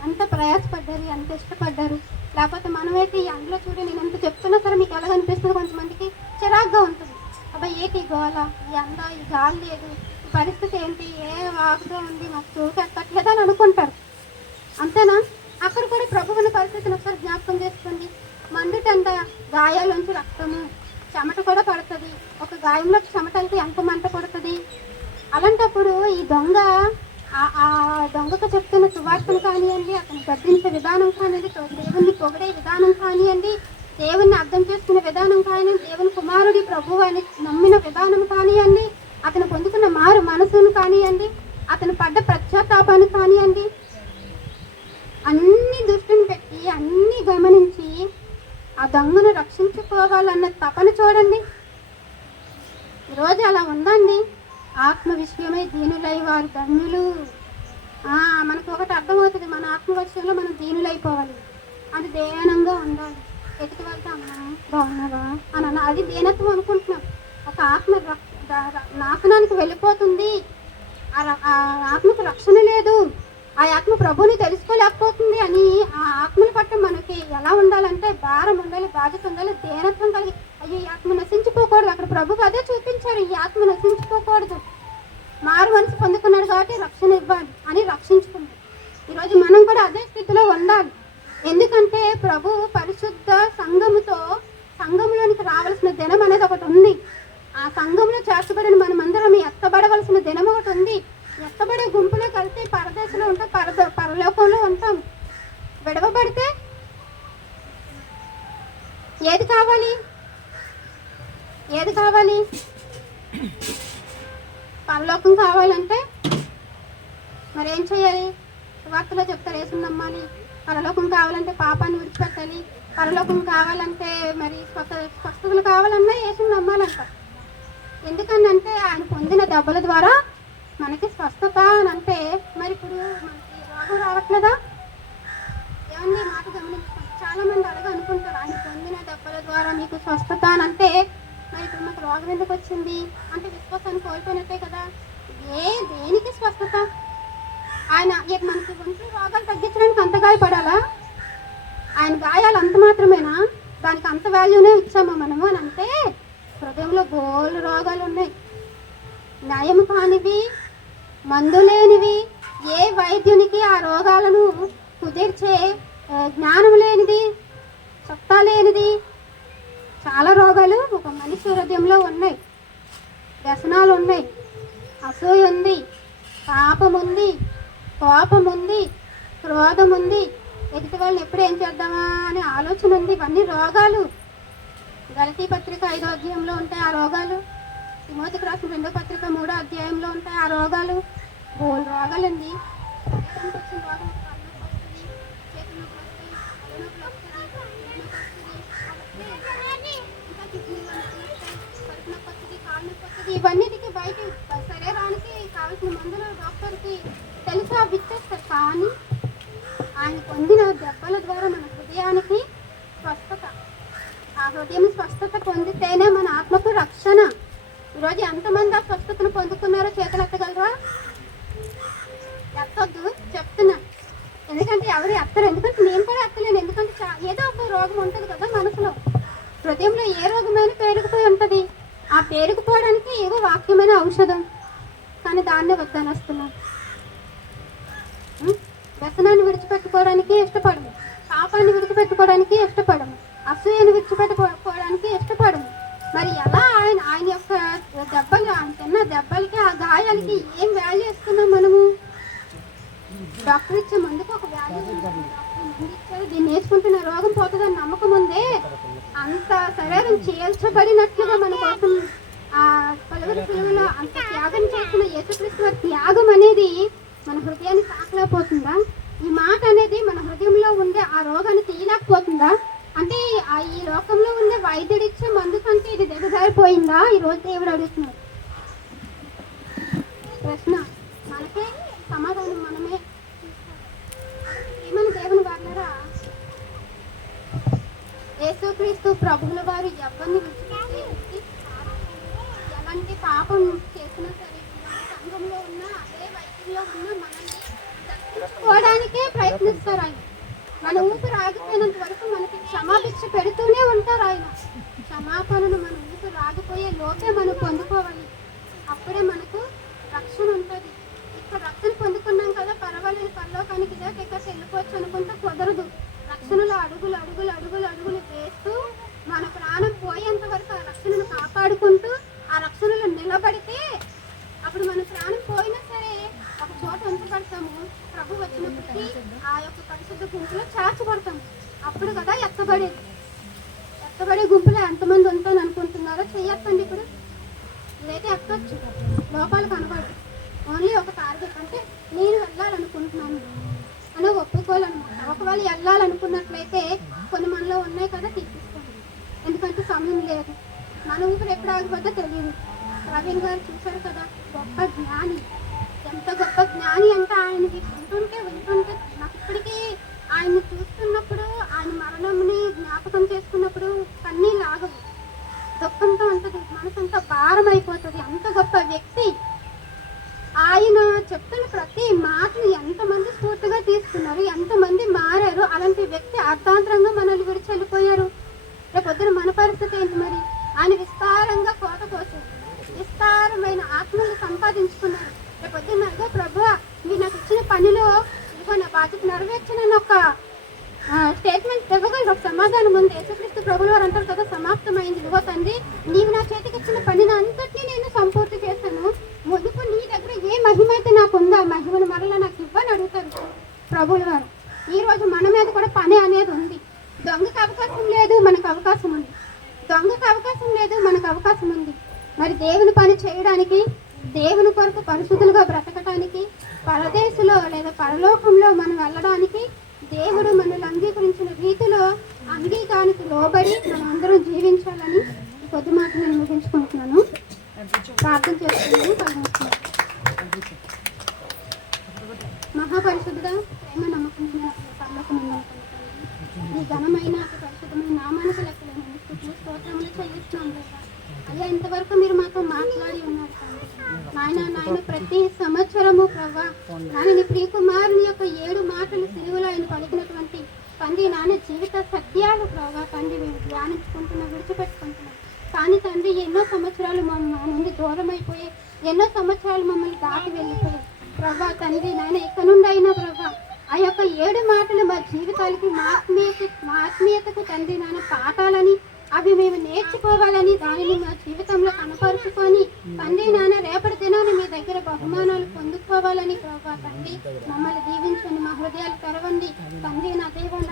అంత ప్రయాసపడ్డారు, ఎంత ఇష్టపడ్డారు. లేకపోతే మనమైతే ఈ అందులో చూడండి, నేను ఎంత చెప్తున్నా సరే మీకు ఎలా అనిపిస్తుంది, కొంతమందికి చిరాగ్గా ఉంటుంది. అబ్బాయి ఏంటి గోల, ఈ అంద, ఈ గాలి లేదు, ఈ పరిస్థితి ఏంటి, ఏ వాగుగా ఉంది, మాకు చూసి ఎక్కట్లేదు అని అనుకుంటారు. అంతేనా? అక్కడ కూడా ప్రభువుని పరిస్థితిని ఒకసారి జ్ఞాపకం చేసుకోండి. మండుటంట, గాయాలోంచి రక్తము, చెమట కూడా పడుతుంది. ఒక గాయంలో చెమట వెళ్తే ఎంత మంట పడుతుంది. అలాంటప్పుడు ఈ దొంగ ఆ దొంగకు చెప్తున్న సువార్తను కానివ్వండి, అతను గద్దించే విధానం కానివ్వండి, దేవుణ్ణి పొగిడే విధానం కానివ్వండి, దేవుణ్ణి అర్థం చేసుకునే విధానం కానివ్వండి, దేవుని కుమారుడి ప్రభువు అని నమ్మిన విధానం కానివ్వండి, అతను పొందుకున్న మారు మనసును కానివ్వండి, అతను పడ్డ పశ్చాత్తాపాన్ని కానివ్వండి, అన్ని దృష్టిని పెట్టి అన్ని గమనించి ఆ దొంగను రక్షించుకోవాలన్న తపన చూడండి. ఈరోజు అలా ఉందండి. ఆత్మ విషయమై దీనులై వారు ధన్యులు. మనకు ఒకటి అర్థమవుతుంది, మన ఆత్మ విషయంలో మనం దీనులైపోవాలి, అది దేనంగా ఉండాలి. ఎదుటి వాళ్ళతో అమ్మా బాగున్నావా అని అది దేనత్వం అనుకుంటున్నాం. ఒక ఆత్మ నాశనానికి వెళ్ళిపోతుంది, ఆ ఆత్మకు రక్షణ లేదు, ఆ ఆత్మ ప్రభుని తెలుసుకోలేకపోతుంది అని ఆ ఆత్మల పట్ల మనకి ఎలా ఉండాలంటే భారం ఉండాలి, బాధ్యత ఉండాలి, దేనత్వం కలిగి అయ్యో ఈ ఆత్మ నశించిపోకూడదు. అక్కడ ప్రభుకు అదే చూపించారు, ఈ ఆత్మ నశించిపోకూడదు, మారు మనసు పొందుకున్నాడు కాబట్టి రక్షణ ఇవ్వాలి అని రక్షించుకున్నాడు. ఈరోజు మనం కూడా అదే స్థితిలో ఉండాలి. ఎందుకంటే ప్రభు పరిశుద్ధ సంఘంలోనికి రావాల్సిన దినం అనేది ఒకటి ఉంది. ఆ సంఘంలో చేర్చబడిన మనమందరం ఎత్తబడవలసిన దినం ఒకటి ఉంది. ఎత్తబడే గుంపులో కలిసి పరదేశంలో ఉంటాం, పరలోకంలో ఉంటాం. విడవబడితే ఏది కావాలి? పరలోకం కావాలంటే మరి ఏం చేయాలి? వార్తలో చెప్తారు, యేసుని నమ్మాలి. పరలోకం కావాలంటే పాపాన్ని విడిచిపెట్టాలి. పరలోకం కావాలంటే మరి స్వస్థతలు కావాలన్నా యేసుని నమ్మాలంటారు. ఎందుకనంటే ఆయన పొందిన దెబ్బల ద్వారా మనకి స్వస్థత అని అంటే మరి ఇప్పుడు మనకి రోగం రావట్లేదా? ఏమన్నా మాట గమనించుకోండి. చాలా మంది అలాగే అనుకుంటారు, ఆయన పొందిన దెబ్బల ద్వారా మీకు స్వస్థత అని అంటే మరి ఇప్పుడు మాకు రోగం ఎందుకు వచ్చింది అంటే విశ్వాసాన్ని కోల్పోయినట్టే కదా. దేనికి స్వస్థత? ఆయన మనకి ఒంట్లో రోగాలు తగ్గించడానికి అంత గాయపడాలా? ఆయన గాయాలు అంత మాత్రమేనా? దానికి అంత వాల్యూనే ఇచ్చామా మనము అని అంటే హృదయంలో బోలు రోగాలు ఉన్నాయి. నయం కానివి, మందు లేనివి, ఏ వైద్యునికి ఆ రోగాలను కుదిర్చే జ్ఞానం లేనిది, సత్తా లేనిది చాలా రోగాలు ఒక మనిషి హృదయంలో ఉన్నాయి. వ్యసనాలు ఉన్నాయి, అసూయ ఉంది, పాపం ఉంది, కోపం ఉంది, క్రోధం ఉంది, ఎదుటి వాళ్ళని ఎప్పుడు ఏం చేద్దామా అనే ఆలోచన ఉంది. ఇవన్నీ రోగాలు. గలతీ పత్రిక 5వ అధ్యాయంలో ఉంటాయి ఆ రోగాలు. తిమోతికి రాసిన 2వ పత్రిక 3వ అధ్యాయంలో ఉంటాయి ఆ రోగాలు. బోల్ రోగాలండి. వచ్చిన రోగం ఇవన్నిటికీ బయట శరీరానికి కావాల్సిన మందులు డాక్టర్కి తెలిసి అవి ఇచ్చేస్తారు. కానీ ఆయన పొందిన దెబ్బల ద్వారా మన హృదయానికి స్వస్థత, ఆ హృదయం స్వస్థత పొందితేనే మన ఆత్మకు రక్షణ. ఈరోజు ఎంతమంది ఆ స్వస్థతను పొందుకున్నారో చేతులు ఎత్తగలరా? ఎత్తొద్దు చెప్తున్నాను. ఎందుకంటే ఎవరు ఎత్తరు. ఎందుకంటే నేను కూడా ఎత్తలేను. ఎందుకంటే ఏదో ఒక రోగం ఉంటుంది కదా మనసులో. హృదయంలో ఏ రోగమైనా పేరుకుపోయి ఉంటుంది. ఆ పేరుకుపోవడానికి ఏదో వాక్యమైన ఔషధం, కానీ దాన్నే వద్దని వస్తున్నాం. వ్యసనాన్ని విడిచిపెట్టుకోవడానికి ఇష్టపడము, పాపాన్ని విడిచిపెట్టుకోవడానికి ఇష్టపడము, అసూయను విడిచిపెట్టుకోవడానికి ఇష్టపడము. మరి ఎలా ఆయన యొక్క దెబ్బలు, ఆయన తిన్న దెబ్బలకి, ఆ గాయాలకి ఏం వాల్యూ ఇస్తున్నాం మనము? డాక్టర్ ఇచ్చే మందుకు ఒక వాల్యూ ఇచ్చారు. దీన్ని వేసుకుంటున్న రోగం పోతుందని నమ్మకం ఉందే. అంత శరీరం చేల్చబడినట్లుగా మన కోసం ఆ పలువురి పిలువలో అంత త్యాగం చేసిన యేసుక్రీస్తు త్యాగం అనేది మన హృదయాన్ని తాకలేకపోతుందా? ఈ మాట అనేది మన హృదయంలో ఉండే ఆ రోగాన్ని తీయలేకపోతుందా? అంటే ఈ లోకంలో ఉండే వైద్యుడిచ్చే మందు కంటే ఇది దిగజారిపోయిందా? ఈరోజు దేవుడు అడుగుతున్నాడు ప్రశ్న. మనకే సమాధానం యేసుక్రీస్తు ప్రభువుల వారు ఎవరిని విడిచిపెట్టి ఎలాంటి పాపం చేసినా సరే సంఘంలో ఉన్న అదే వైద్యంలో ఉన్న మనల్ని దర్శించుకోవడానికే ప్రయత్నిస్తారు ఆయన. మన ఊపిరి ఆగిపోయినంత వరకు మనకి క్షమాభిక్ష పెడుతూనే ఉంటారు ఆయన. క్షమాపణను మన ఊపిరి ఆగిపోయే లోపే మనం పొందుకోవాలి. అప్పుడే మనకు రక్షణ ఉంటుంది. ఇక్కడ రక్షణ పొందుకున్నాం కదా, పర్వాలేదు, పరలోకానికి ఇదే టికెట్ వెళ్ళిపోవచ్చు అనుకుంటే కుదరదు. రక్షణలో అడుగులు అడుగులు అడుగులు అడుగులు వేస్తూ మన ప్రాణం పోయేంత వరకు ఆ రక్షణను కాపాడుకుంటూ ఆ రక్షణలో నిలబడితే అప్పుడు మన ప్రాణం పోయినా సరే ఒక చోట ఉంచబడతాము. ప్రభు వచ్చినప్పటికీ ఆ యొక్క పరిశుద్ధ గుంపులో చేర్చబడతాము. అప్పుడు కదా ఎత్తబడే గుంపులో ఎంతమంది ఉంటాను అనుకుంటున్నారో చెయ్యొచ్చండి. ఇప్పుడు లేతే ఎక్కచ్చు, లోపాలు కనబడదు. ఓన్లీ ఒక టార్గెట్ అంటే నేను వెళ్ళాలనుకుంటున్నాను అని ఒప్పుకోవాలన్నమాట. ఒకవేళ వెళ్ళాలనుకున్నట్లయితే కొన్ని మనలో ఉన్నాయి కదా, తీసుకోండి. ఎందుకంటే సమయం లేదు, మన ఊపిరి ఎప్పుడు ఆగిపోతే తెలియదు. ప్రవీణ్ గారు చూశారు కదా, గొప్ప జ్ఞాని. ఎంత గొప్ప జ్ఞాని అంటే ఆయనకి వింటుంటే నాకు ఇప్పటికీ ఆయన్ని చూస్తున్నప్పుడు, ఆయన మరణంని జ్ఞాపకం చేసుకున్నప్పుడు కన్నీళ్ళు ఆగవు. దుఃఖంతో ఉంటుంది, మనసంతా భారం అయిపోతుంది. అంత గొప్ప వ్యక్తి. ఆయన చెప్తున్న ప్రతి మాటను ఎంతమంది స్ఫూర్తిగా తీసుకున్నారు, ఎంతమంది మారారు. అలాంటి వ్యక్తి అర్థాంతరంగా మనల్ని విడిచి వెళ్ళిపోయారు. రేపొద్దున మన పరిస్థితి ఏంటి మరి? ఆయన విస్తారంగా కోత కోసారు, విస్తారమైన ఆత్మలు సంపాదించుకున్నారు. రేపొద్దున అదే ప్రభువా మీరు నాకు ఇచ్చిన పనిలో ఇదిగో నా బాధ్యత నెరవేర్చిన ఒక స్టేట్మెంట్ ఇవ్వగలరు, ఒక సమాధానం ఉంది. యేసుక్రీస్తు ప్రభువుల వారు అంటారు కదా, సమాప్తమైంది. ఇదిగో తండ్రి, నీవు నా చేతికి ఇచ్చిన పనిని అంతటినీ నేను సంపూర్తి చేశాను. ముదుపు నీ దగ్గర ఏ మహిమ అయితే నాకు ఉందో ఆ మహిమను మరలా నాకు ఇవ్వని అడుగుతారు ప్రభువుల వారు. ఈరోజు మన మీద కూడా పని అనేది ఉంది. దొంగకు అవకాశం లేదు, మనకు అవకాశం ఉంది. దొంగకు అవకాశం లేదు, మనకు అవకాశం ఉంది. మరి దేవుని పని చేయడానికి, దేవుని కొరకు పరిశుద్ధులుగా బ్రతకటానికి, పరదేశంలో లేదా పరలోకంలో మనం వెళ్ళడానికి దేవుడు మనల్ని అంగీకరించిన రీతిలో అంగీకారానికి లోబడి మనం అందరం జీవించాలని కొద్ది మాట నేను ముగించుకుంటున్నాను. ప్రార్థన చేస్తున్నాను. మహాపరిశుద్ధుడా, ప్రేమ నమ్మకమైన పరలోకమందున ఈ ఘనమైన పరిశుద్ధమైన నామానికి లెక్కలేని స్తోత్రములు చెల్లిస్తున్నాం. అయ్యా, ఇంతవరకు మీరు మాతో మాట్లాడి ఉన్నారు నాయన. ప్రతి సంవత్సరము ప్రభా నాయన నీ ప్రియకుమారుని యొక్క 7 మాటలు సిలువలో ఆయన పలికినటువంటి తండ్రి నాన్న జీవిత సత్యాలు ప్రభా తండ్రి మేము ధ్యానించుకుంటున్నాం, విడిచిపెట్టుకుంటున్నాం. కానీ తండ్రి ఎన్నో సంవత్సరాలు మా నుండి దూరం అయిపోయి, ఎన్నో సంవత్సరాలు మమ్మల్ని దాటి వెళ్ళిపోయాయి ప్రభా తండ్రి నాయన. ఇక్కడ నుండి అయినా ప్రభా ఆ యొక్క 7 మాటలు మా జీవితాలకి మా ఆత్మీయతకు తండ్రి నాన్న పాఠాలని, అవి మేము నేర్చుకోవాలని, దానిని మా జీవితంలో కనపరుచుకొని తండ్రి నాన్న రేపటి దినాన్ని మీ దగ్గర బహుమానాలు పొందుకోవాలని ప్రభా తండ్రి మమ్మల్ని దీవించండి. మా హృదయాలు తెరవండి తండ్రి నా దేవుడు.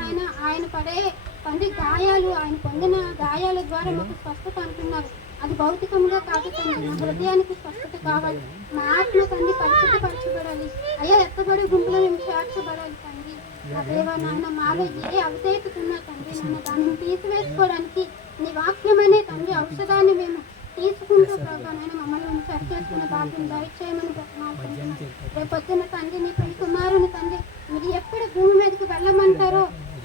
ఆయన పడే తండ్రి గాయాలు, ఆయన పొందిన గాయాల ద్వారా మాకు స్వస్థత అంటున్నారు. అది భౌతికంగా కాదు తండ్రి, మా హృదయానికి స్వస్థత కావాలి. మా ఆత్మ తండ్రి పరిశుద్ధపరచబడాలి. అయ్యా, ఎత్తబడి గుంపులో మేము చేర్చబడాలి తండ్రి నా దేవా నాయన. మాలో ఏ అవధేతున్నా తండ్రి నాన్న దానిని తీసివేసుకోవడానికి నీ వాక్యమనే తండ్రి ఔషధాన్ని మేము తీసుకుంటూ ప్రభా నాయన మమ్మల్ని సరి చేసుకున్న భాగ్యం దయచేయమని బ్రతమాడుకుంటున్నాం. రేపొద్దున తండ్రి నీ ప్రియ కుమారుని తండ్రి మీరు ఎప్పుడు భూమి మీదకి వెళ్ళమంటారో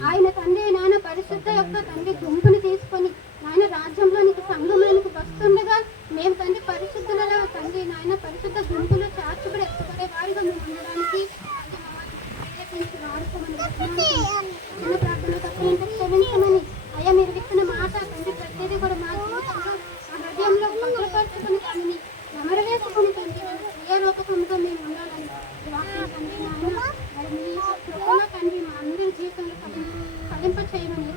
ఆయన తండ్రి నాయన పరిశుద్ధ యొక్క తండ్రి గుంపుని తీసుకొని నాయన రాజ్యంలోనికి సంఘంలోనికి వస్తుండగా మేము తండ్రి పరిశుద్ధులలో తండ్రి నాయన పరిశుద్ధ గుంపులో చేర్చబడి ఎత్తబడే వారిగా మేము ఉండడానికి చిన్న ప్రార్థన తప్పులంటే క్షమించమని అయ్యా. మీరు విత్తన మాట తండ్రి ప్రతిదీ కూడా మా జీవితంలో మా హృదయంలో భద్రపరుచుకుని దానిని నెమరవేసుకుని తండ్రి క్రియ రూపకంతో మేము ఉండాలని వాక్యం తండ్రి నాయన. మరి మీ కృపలో తండ్రి మా అందరి జీవితంలో ఫలింప చేయమని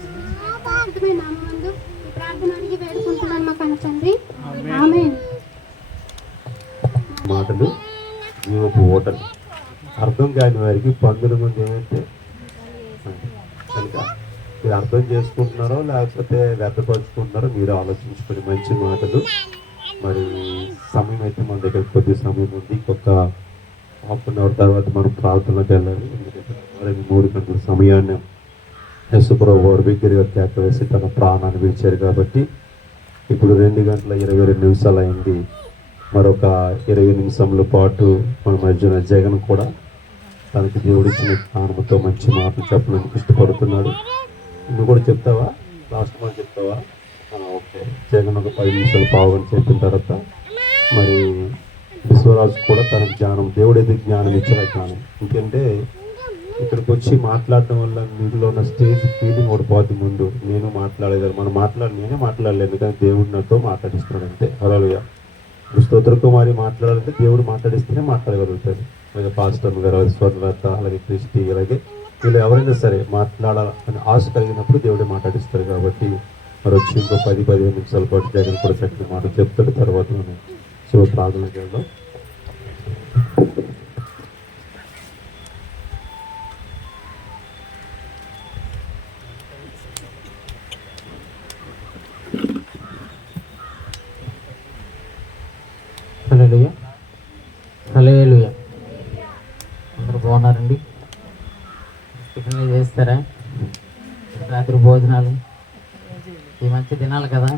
అద్భుతమైన నామందు ఈ ప్రార్థన అడిగి వేడుకుంటున్నాను మా కన్న తండ్రి. ఆమేన్. మాటలు జీవపు ఓటలు అర్థం కాని వారికి పందుల ముందు ఏమంటే కనుక మీరు అర్థం చేసుకుంటున్నారో లేకపోతే వ్యర్థపరుచుకుంటున్నారో మీరు ఆలోచించుకొని మంచి మాటలు. మరి సమయం అయితే మన దగ్గర కొద్ది సమయం ఉంది, ఇంకొక ½ తర్వాత మనం ప్రార్థనలోకి వెళ్ళాలి. ఎందుకంటే 3 గంటల సమయాన్ని యేసుప్రభు వారు బిగ్గరగా కేక వేసి తన ప్రాణాన్ని విడిచారు కాబట్టి ఇప్పుడు 2 గంటల 22 నిమిషాలు అయింది. మరొక 20 నిమిషముల పాటు మన మధ్యన జగన్ కూడా తనకి దేవుడిచ్చిన జ్ఞానంతో మంచి మాటలు చెప్పడానికి ఇష్టపడుతున్నాడు. నువ్వు కూడా చెప్తావా? లాస్ట్ మాట చెప్తావా? ఓకే. జగన్ ఒక 10 నిమిషాలు పావుగంట చెప్పిన తర్వాత మరి విశ్వరాజు కూడా తనకి జ్ఞానం, దేవుడైతే జ్ఞానం ఇచ్చిన జ్ఞానం. ఎందుకంటే ఇక్కడికి వచ్చి మాట్లాడటం వల్ల మీలో ఉన్న స్టేజ్ ఫీలింగ్ ఒకటి పోతుంది. ముందు నేను మాట్లాడలేదు, నేనే మాట్లాడలేదు కానీ దేవుడు నాతో మాట్లాడిస్తున్నాడు అంతే. హల్లెలూయా. ఇప్పుడు స్తోత్ర కుమారి మాట్లాడాలంటే దేవుడు మాట్లాడిస్తేనే మాట్లాడగలుగుతాడు. అలాగే పాస్టర్ గారు, స్వర్ణలత, అలాగే క్రిస్టి, అలాగే వీళ్ళు ఎవరైనా సరే మాట్లాడాలని ఆశ కలిగినప్పుడు దేవుడే మాట్లాడిస్తారు. కాబట్టి మరి వచ్చి ఇంకో 10-15 నిమిషాల పాటు జగన్ కూడా చక్కని మాట చెప్తాడు. తర్వాత మనం శివ ప్రార్థనకి వెళ్దాం. హల్లెలూయా, హల్లెలూయా. అందరూ బాగున్నారండి? టిఫిన్లు చేస్తారా? రాత్రి భోజనాలు ఈ మంచి దినాలు కదా,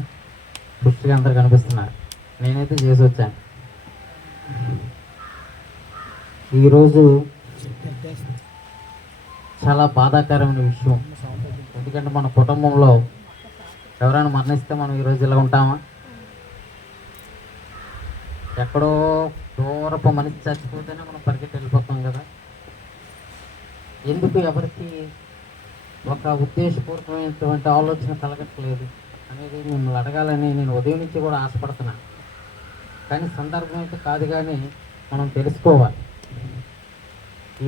పుష్టిగా అందరు కనిపిస్తున్నారు. నేనైతే చేసి వచ్చాను. ఈరోజు చాలా బాధాకరమైన విషయం. ఎందుకంటే మన కుటుంబంలో ఎవరైనా మరణిస్తే మనం ఈరోజు ఇలా ఉంటామా? ఎక్కడో దూరపు మనిషి చచ్చిపోతేనే మనం పరిగెట్టి వెళ్ళిపోతాం కదా. ఎందుకు ఎవరికి ఒక ఉద్దేశపూర్వకమైనటువంటి ఆలోచన కలగట్లేదు అనేది మిమ్మల్ని అడగాలని నేను ఉదయం నుంచి కూడా ఆశపడుతున్నాను. కానీ సందర్భం అయితే కాదు, కానీ మనం తెలుసుకోవాలి.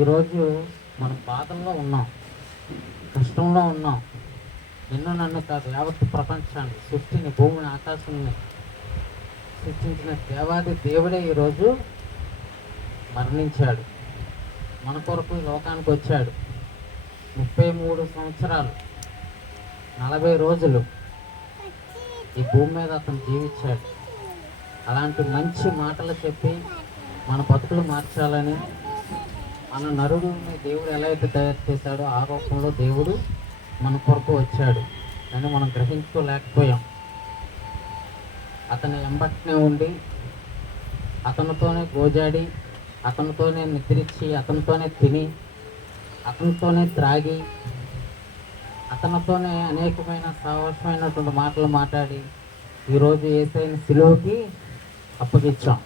ఈరోజు మనం బాధల్లో ఉన్నాం, కష్టంలో ఉన్నాం. నిన్ను నన్ను కాదు, యావత్ ప్రపంచాన్ని, సృష్టిని, భూమిని, ఆకాశాన్ని సృష్టించిన దేవాది దేవుడే ఈరోజు మరణించాడు. మన కొరకు ఈ లోకానికి వచ్చాడు. 33 సంవత్సరాలు 40 రోజులు ఈ భూమి మీద అతను జీవించాడు. అలాంటి మంచి మాటలు చెప్పి మన బతుకులు మార్చాలని, మన నరుడిని దేవుడు ఎలా అయితే తయారు చేశాడో ఆ రూపంలో దేవుడు మన కొరకు వచ్చాడు. కానీ మనం గ్రహించుకోలేకపోయాం. అతని ఎంబట్నే ఉండి, అతనితోనే గోజాడి, అతనితోనే నిద్రించి, అతనితోనే తిని, అతనితోనే త్రాగి, అతనితోనే అనేకమైన సాహసమైనటువంటి మాటలు మాట్లాడి ఈరోజు యేసయ్యన సిలువకి అప్పగించాం.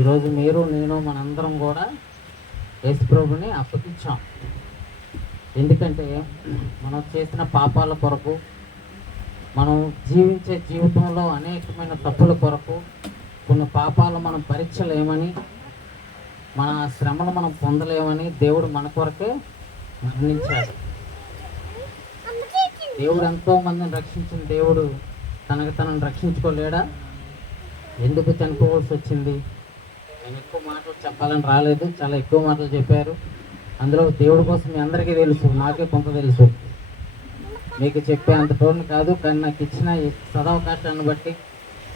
ఈరోజు మీరు, నేను, మనందరం కూడా యేసు ప్రభుని అప్పగించాం. ఎందుకంటే మనం చేసిన పాపాల కొరకు, మనం జీవించే జీవితంలో అనేకమైన తప్పుల కొరకు, కొన్ని పాపాలు మనం భరించలేమని, మన శ్రమలు మనం పొందలేమని దేవుడు మన కొరకే మరణించాడు. దేవుడు ఎంతో మందిని రక్షించిన దేవుడు తనను రక్షించుకోలేడా? ఎందుకు చనిపోవాల్సి వచ్చింది? నేను ఎక్కువ మాటలు చెప్పాలని రాలేదు, చాలా ఎక్కువ మాటలు చెప్పారు. అందులో దేవుడి కోసం మీ అందరికీ తెలుసు, నాకే కొంత తెలుసు. మీకు చెప్పే అంత టోన్ కాదు, కానీ నాకు ఇచ్చిన ఈ సదవకాశాన్ని బట్టి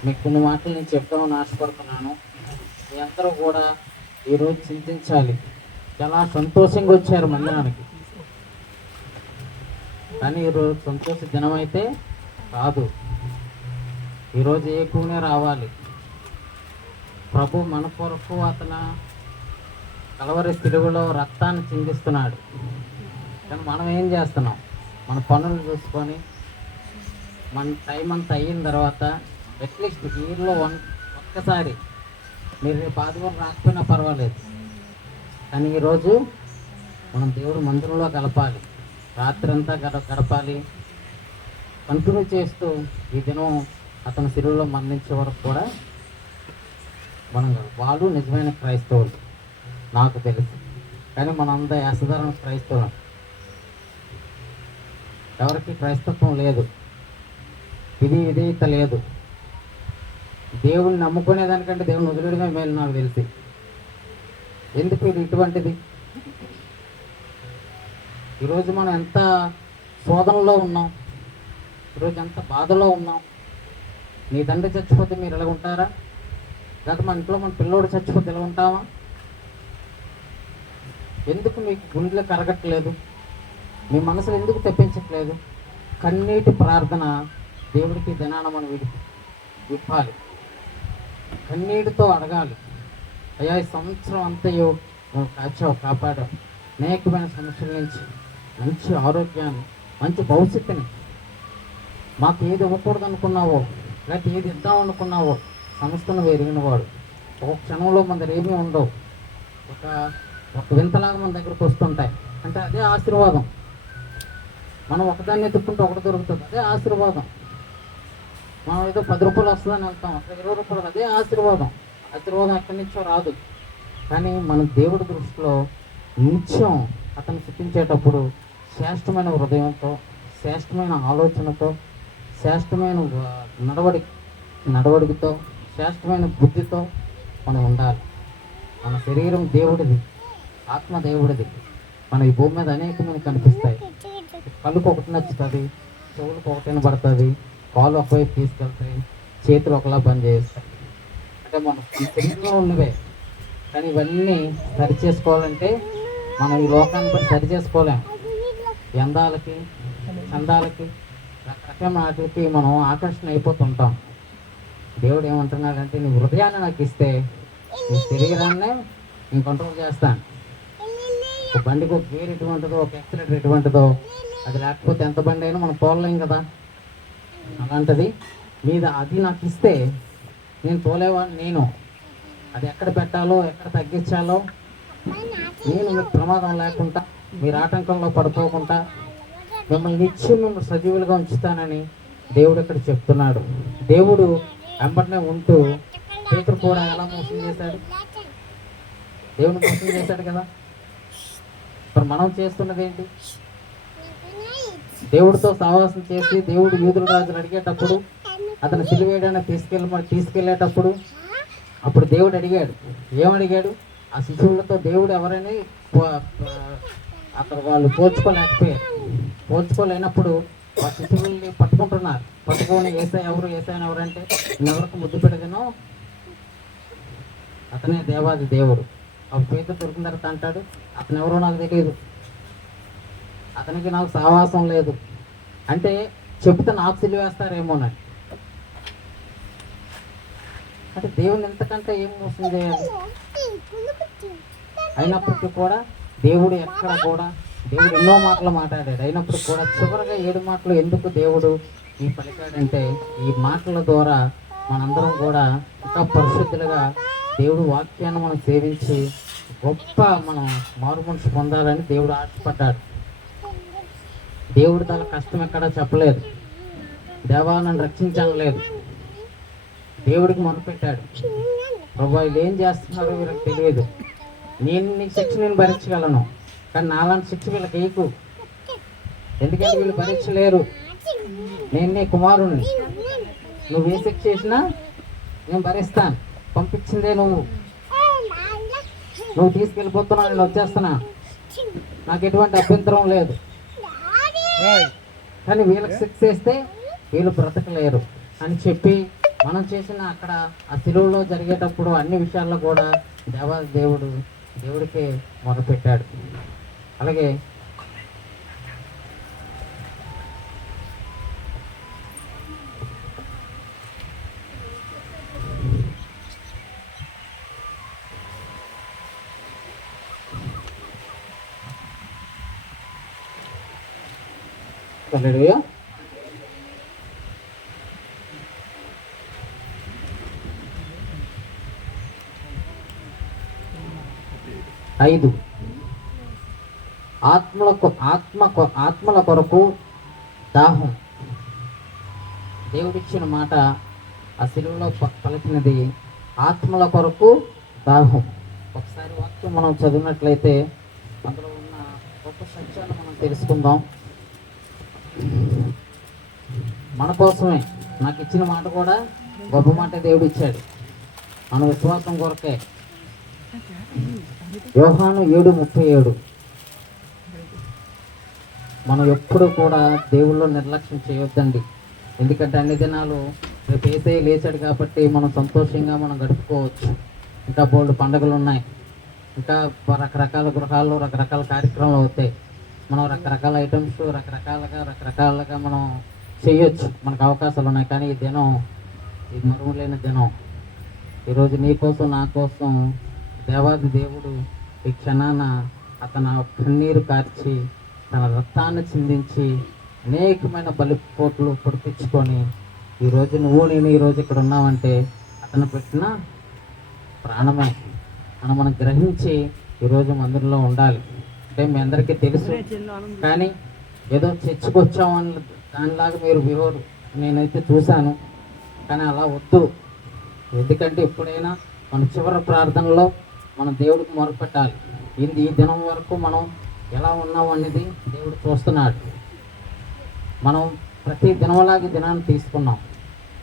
మీకు కొన్ని మాటలు నేను చెప్తామని ఆశపడుతున్నాను. మీ అందరూ కూడా ఈరోజు చింతించాలి. చాలా సంతోషంగా వచ్చారు మందిరానికి, కానీ ఈరోజు సంతోష దినం అయితే కాదు. ఈరోజు ఏకునే రావాలి. ప్రభు మన కొరకు అతను కలవరి సిలువలో రక్తాన్ని చిందిస్తున్నాడు. కానీ మనం ఏం చేస్తున్నాం? మన పనులు చూసుకొని మన టైం అంతా అయిన తర్వాత అట్లీస్ట్ ఇయర్లో ఒక్కసారి మీరు రేపు ఆదివారం రాకపోయినా పర్వాలేదు, కానీ ఈరోజు మనం దేవుడు మందిరంలో గడపాలి, రాత్రి అంతా గడపాలి. కంటిన్యూ చేస్తూ ఈ దినం అతని సిలువలో మరణించే వరకు కూడా మనం వాళ్ళు నిజమైన క్రైస్తవులు నాకు తెలుసు. కానీ మనంతా అసాధారణ క్రైస్తవులు, ఎవరికి క్రైస్తత్వం లేదు, విధేయత లేదు. దేవుడిని నమ్ముకునేదానికంటే దేవుని వదిలేయడమే మేలు నాకు తెలిసి. ఎందుకు ఇది ఇటువంటిది? ఈరోజు మనం ఎంత శోధనలో ఉన్నాం, ఈరోజు ఎంత బాధలో ఉన్నాం. నీ తండ్రి చచ్చిపోతే మీరు ఎలా ఉంటారా? లేకపోతే మన ఇంట్లో మన పిల్లోడు చచ్చిపోతే ఎలా ఉంటామా? ఎందుకు మీకు గుండెలు కరగట్లేదు? మీ మనసులు ఎందుకు తెప్పించట్లేదు? కన్నీటి ప్రార్థన దేవుడికి దినాన మనం విప్పాలి, కన్నీటితో అడగాలి. అయ్యా, ఈ సంవత్సరం అంతయో నువ్వు కాచావు, కాపాడావు, అనేకమైన సమస్యల నుంచి మంచి ఆరోగ్యాన్ని, మంచి భవిష్యత్తుని మాకు ఏది ఇవ్వకూడదు అనుకున్నావో, లేకపోతే ఏది ఇద్దాం అనుకున్నావో సమస్తను ఎరిగిన వాడు. ఒక క్షణంలో మన దగ్గర ఏమీ ఉండవు, ఒక ఒక వింతలాగా మన దగ్గరకు వస్తుంటాయి. అంటే అదే ఆశీర్వాదం. మనం ఒకదాన్ని ఎత్తుకుంటే ఒకటి దొరుకుతుంది, అదే ఆశీర్వాదం. మనం ఏదో 10 రూపాయలు వస్తుందని వెళ్తాం, అక్కడ 20 రూపాయలు, అదే ఆశీర్వాదం. ఆశీర్వాదం ఎక్కడి నుంచో రాదు. కానీ మన దేవుడి దృష్టిలో నిత్యం అతను స్థుతించేటప్పుడు శ్రేష్టమైన హృదయంతో, శ్రేష్టమైన ఆలోచనతో, శ్రేష్టమైన నడవడికతో, శ్రేష్టమైన బుద్ధితో మనం ఉండాలి. మన శరీరం దేవుడిది, ఆత్మ దేవుడిది. మన ఈ భూమి మీద అనేకమంది కనిపిస్తాయి. కళ్ళుకు ఒకటి నచ్చుతుంది, చెవులకు ఒకటి వినబడుతుంది, కాళ్ళు ఒకవైపు తీసుకెళ్తాయి, చేతులు ఒకలా పనిచేస్తాయి. అంటే మన శరీరంలో ఉన్నవే. కానీ ఇవన్నీ సరి చేసుకోవాలంటే మనం ఈ లోకాన్ని బట్టి సరి చేసుకోలేం. ఈ అందాలకి, చందాలకి, రకరకాల వాటికి మనం ఆకర్షణ అయిపోతుంటాం. దేవుడు ఏమంటున్నాడంటే, నీ హృదయాన్ని నాకు ఇస్తే నీ శరీరాన్నే నేను కంట్రోల్ చేస్తాను. ఒక బండికి ఒక గేర్ ఎటువంటిదో, ఒక యాక్సిలేటర్ ఎటువంటిదో, అది లేకపోతే ఎంత బండి అయినా మనం తోలలేం కదా. అలాంటిది మీద అది నాకు ఇస్తే నేను తోలేవాడిని. నేను అది ఎక్కడ పెట్టాలో, ఎక్కడ తగ్గించాలో, నేను మీకు ప్రమాదం లేకుండా, మీరు ఆటంకంలో పడుకోకుండా మిమ్మల్ని నిత్యం మిమ్మల్ని సజీవులుగా ఉంచుతానని దేవుడు ఇక్కడ చెప్తున్నాడు. దేవుడు వెంబడినే ఉంటూ పేతురు కూడా ఎలా మోసం చేశాడు? దేవుని మోసం చేశాడు కదా. మరి మనం చేస్తున్నది ఏంటి? దేవుడితో సహవాసం చేసి దేవుడు యూదుల రాజులు అడిగేటప్పుడు, అతను సిలువేయడానికి తీసుకెళ్ళేటప్పుడు అప్పుడు దేవుడు అడిగాడు. ఏమడిగాడు? ఆ శిశువులతో దేవుడు ఎవరని అక్కడ వాళ్ళు పోల్చుకోలేనప్పుడు ఆ శిశువుల్ని పట్టుకుంటున్నారు. పట్టుకొని ఏసాయి ఎవరంటే, ఎవరికి ముద్దు పెడతానో అతనే దేవాది దేవుడు. అప్పుడు పేతురు దొరికిన తర్వాత అంటాడు, అతను ఎవరో నాకు తెలియదు, అతనికి నాకు సహవాసం లేదు. అంటే చెప్తే నాకు సిలువేస్తారేమోనని. అంటే దేవుని ఎంతకంటే ఏం మోసం చేయాలి? అయినప్పటికీ కూడా దేవుడు ఎన్నో మాటలు మాట్లాడాడు. అయినప్పటికీ కూడా చివరిగా 7 మాటలు ఎందుకు దేవుడు ఈ పలికాడంటే, ఈ మాటల ద్వారా మనందరం కూడా ఇంకా పరిశుద్ధులుగా దేవుడు వాక్యాన్ని మనం సేవించి గొప్ప మనం మారు మనసు పొందాలని దేవుడు ఆశపడ్డాడు. దేవుడు తన కష్టం ఎక్కడా చెప్పలేదు, దేవా నన్ను రక్షించలేదు. దేవుడికి మొదలుపెట్టాడు, ప్రభు వీళ్ళు ఏం చేస్తున్నారో వీళ్ళకి తెలియదు, నీకు శిక్ష నేను భరించగలను, కానీ నాలాంటి శిక్ష వీళ్ళకి వేయకు, ఎందుకంటే వీళ్ళు భరించలేరు. నేను నీ కుమారుణ్ణి, నువ్వు ఏ శిక్ష చేసినా నేను భరిస్తాను. పంపించిందే నువ్వు తీసుకెళ్ళిపోతున్నావు, నేను వచ్చేస్తున్నా, నాకు ఎటువంటి అభ్యంతరం లేదు. కానీ వీళ్ళకి శిక్ష చేస్తే వీళ్ళు బ్రతకలేరు అని చెప్పి మనం చేసిన అక్కడ ఆ శిలువలో జరిగేటప్పుడు అన్ని విషయాల్లో కూడా దేవుడికి మొదలుపెట్టాడు. అలాగే హల్లెలూయా. ఐదు, ఆత్మల కొరకు దాహం. దేవుడిచ్చిన మాట ఆ శిలువలో పలికినది ఆత్మల కొరకు దాహం. ఒకసారి వాక్యం మనం చదివినట్లయితే అందులో ఉన్న గొప్ప సత్యాన్ని మనం తెలుసుకుందాం. మన కోసమే, నాకు ఇచ్చిన మాట కూడా గొప్ప మాట దేవుడు ఇచ్చాడు, మన విశ్వాసం కొరకే. యోహాను 7:37. మనం ఎప్పుడు కూడా దేవుళ్ళు నిర్లక్ష్యం చేయొద్దండి. ఎందుకంటే అన్ని దినాలు రేపు యేసయ్య లేచాడు కాబట్టి మనం సంతోషంగా మనం గడుపుకోవచ్చు. ఇంకా బోల్డ్ పండుగలు ఉన్నాయి, ఇంకా రకరకాల గృహాల్లో రకరకాల కార్యక్రమాలు అవుతాయి. మనం రకరకాల ఐటమ్స్ రకరకాలుగా మనం చేయొచ్చు, మనకు అవకాశాలు ఉన్నాయి. కానీ ఈ దినం ఇది మరువలేని దినం. ఈరోజు నీ కోసం నా కోసం దేవాది దేవుడు ఈ క్షణాన అతను కన్నీరు కార్చి తన రక్తాన్ని చిందించి అనేకమైన బలిపోట్లు పొడిపించుకొని ఈరోజు నువ్వు నేను ఈరోజు ఇక్కడ ఉన్నామంటే అతను పెట్టిన ప్రాణమే మనం గ్రహించి ఈరోజు మందిరంలో ఉండాలి. అంటే మీ అందరికీ తెలుసు, కానీ ఏదో చర్చకు వచ్చామని దానిలాగా మీరు బిహేవ్ నేనైతే చూశాను. కానీ అలా వద్దు. ఎందుకంటే ఎప్పుడైనా మన చివరి ప్రార్థనలో మనం దేవుడికి మొరపెట్టాలి. ఈ దినం వరకు మనం ఎలా ఉన్నాం అనేది దేవుడు చూస్తున్నాడు. మనం ప్రతి దినంలాగే దినాన్ని తీసుకున్నాం.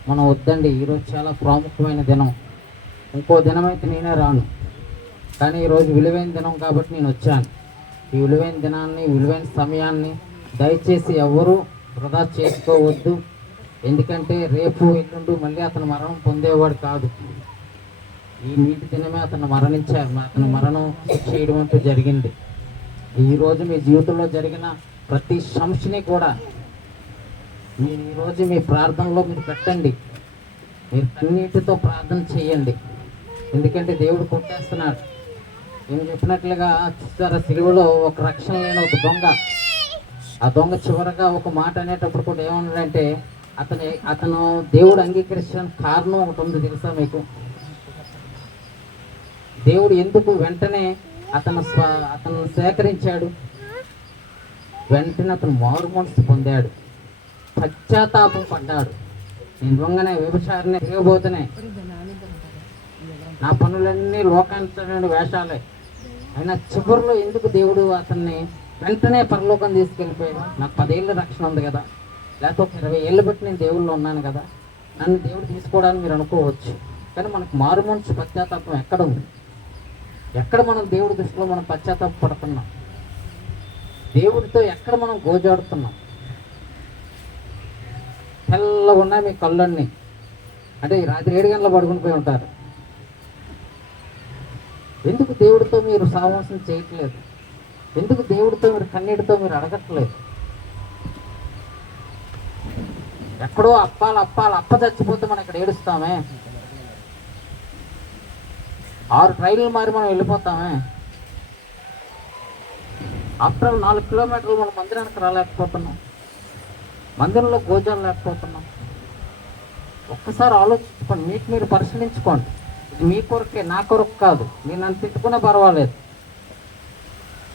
మనం వద్దండి, ఈరోజు చాలా ప్రాముఖ్యమైన దినం. ఇంకో దినం అయితే నేనే రాను, కానీ ఈరోజు విలువైన దినం కాబట్టి నేను వచ్చాను. ఈ విలువైన దినాన్ని, విలువైన సమయాన్ని దయచేసి ఎవరూ వృధా చేసుకోవద్దు. ఎందుకంటే రేపు ఎల్లుండి మళ్ళీ అతను మరణం పొందేవాడు కాదు. ఈ నీటి దినమే అతను మరణించారు. అతను మరణం చేయడం అంటూ జరిగింది. ఈరోజు మీ జీవితంలో జరిగిన ప్రతి సమస్యని కూడా మీరు ఈరోజు మీ ప్రార్థనలో మీరు పెట్టండి. మీరు కన్నీటితో ప్రార్థన చేయండి. ఎందుకంటే దేవుడు కొట్టేస్తున్నాడు. నేను చెప్పినట్లుగా చూసారా, సిలువలో ఒక రక్షణ లేని ఒక దొంగ, ఆ దొంగ చివరగా ఒక మాట అనేటప్పుడు కూడా ఏమన్నాడంటే, అతను దేవుడు అంగీకరించడానికి కారణం ఒకటి ఉంది తెలుసా మీకు? దేవుడు ఎందుకు వెంటనే అతను సేకరించాడు? వెంటనే అతను మారు మనసు పొందాడు, పశ్చాత్తాపం పడ్డాడు. నేను దొంగనే, వ్యభిచారినే, తిరగబోతునే, నా పనులన్నీ లోకాంతమైన వేషాలే. అయినా చివరిలో ఎందుకు దేవుడు అతన్ని వెంటనే పరలోకం తీసుకెళ్ళిపోయాడు? నాకు 10 ఏళ్ళ రక్షణ ఉంది కదా, లేకపోతే 20 ఏళ్ళు బట్టి నేను దేవుళ్ళు ఉన్నాను కదా, నన్ను దేవుడు తీసుకోవడానికి మీరు అనుకోవచ్చు. కానీ మనకు మారు మనసు పశ్చాత్తాపం ఎక్కడ ఉంది? ఎక్కడ మనం దేవుడి దృష్టిలో మనం పశ్చాత్తాప పడుతున్నాం? దేవుడితో ఎక్కడ మనం గోజాడుతున్నాం? తెల్లగా ఉన్నాయి మీ కళ్ళన్నీ. అంటే రాత్రి 7 గంటల పడుకుని పోయి ఉంటారు. ఎందుకు దేవుడితో మీరు సహవాసం చేయట్లేదు? ఎందుకు దేవుడితో మీరు కన్నీటితో మీరు అడగట్లేదు? ఎక్కడో అప్ప చచ్చిపోతే మనం ఇక్కడ ఏడుస్తామే. 6 ట్రైన్లు మారి మనం వెళ్ళిపోతామే. ఆఫ్టర్ 4 కిలోమీటర్లు మనం మందిరానికి రాలేకపోతున్నాం, మందిరంలో గోజాలు లేకపోతున్నాం. ఒక్కసారి ఆలోచించుకోండి, మీకు మీరు పరిశీలించుకోండి. ఇది మీ కొరకే, నా కొరకు కాదు. నేను నన్ను తిట్టుకునే పర్వాలేదు.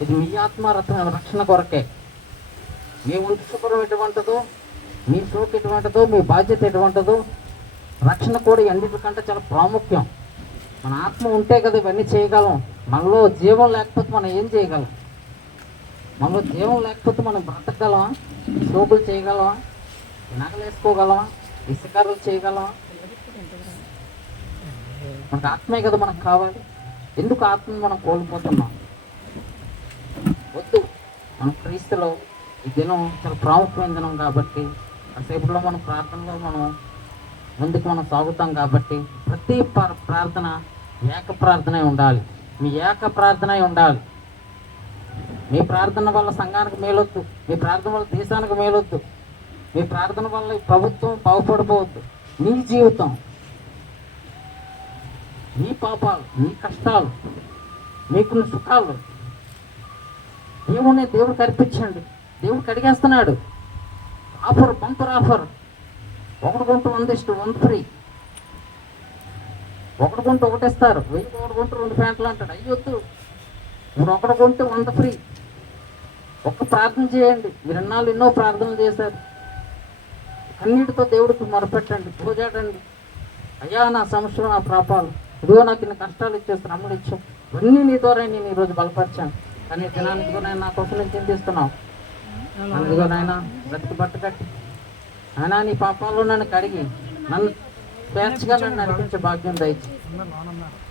ఇది మీ ఆత్మ రక్షణ కొరకే. మీ ఒంటి శుభ్రం ఎటువంటిదో, మీ సోకు ఎటువంటిదో, మీ బాధ్యత ఎటువంటిదో, రక్షణ కూడా అన్నిటికంటే చాలా ప్రాముఖ్యం. మన ఆత్మ ఉంటే కదా ఇవన్నీ చేయగలం. మనలో జీవం లేకపోతే మనం ఏం చేయగలం? మనలో జీవం లేకపోతే మనం బ్రతకగలమా? సోకులు చేయగలమా? నగలు వేసుకోగలమా? ఇసుకారులు చేయగలమా? మనకు ఆత్మే కదా మనకు కావాలి. ఎందుకు ఆత్మను మనం కోల్పోతున్నాం? వద్దు. మన క్రీస్తులో ఈ దినం చాలా ప్రాముఖ్యమైన దినం కాబట్టి, కాసేపులో మన ప్రార్థనలో మనం ముందుకు మనం సాగుతాం కాబట్టి, ప్రతి ప్రార్థన ఏక ప్రార్థనే ఉండాలి. మీ ఏక ప్రార్థనే ఉండాలి. మీ ప్రార్థన వల్ల సంఘానికి మేలొద్దు, మీ ప్రార్థన వల్ల దేశానికి మేలొద్దు, మీ ప్రార్థన వల్ల ఈ ప్రభుత్వం బాగుపడిపోవద్దు. మీ జీవితం, మీ పాపాలు, మీ కష్టాలు, మీకున్న సుఖాలు దేవుడికి అర్పించండి. దేవుడికి అడిగేస్తున్నాడు. Bumper offer. 1 కొంటూ 100 ఫ్రీ. 1 కొంటూ 1 ఇస్తారు. 1000 1 కొంటూ 2 ప్యాంట్లు అంటాడు. అయ్యొద్దు, మీరు 1 కొంటూ 100 ఫ్రీ. ఒక్క ప్రార్థన చేయండి. మీరు ఎన్నో ప్రార్థనలు చేశారు. కన్నీటితో దేవుడికి మొరపెట్టండి, పూజాడండి. అయ్యా, నా సమస్యలు, నా పాపాలు, ఇదిగో నాకు ఇన్ని కష్టాలు ఇచ్చే, శ్రమలు ఇచ్చావు, ఇవన్నీ నీ ద్వారా నేను ఈరోజు బలపరిచాను. కానీ దినానికి నాయన నా కోసం నేను చింతిస్తున్నావు. అందుకో నాయన బ్రతికి బట్ట కట్టి అయినా నీ పాపాల్లో నన్ను కడిగి నన్ను స్వేచ్ఛగా నన్ను నడిపించే భాగ్యం దయచి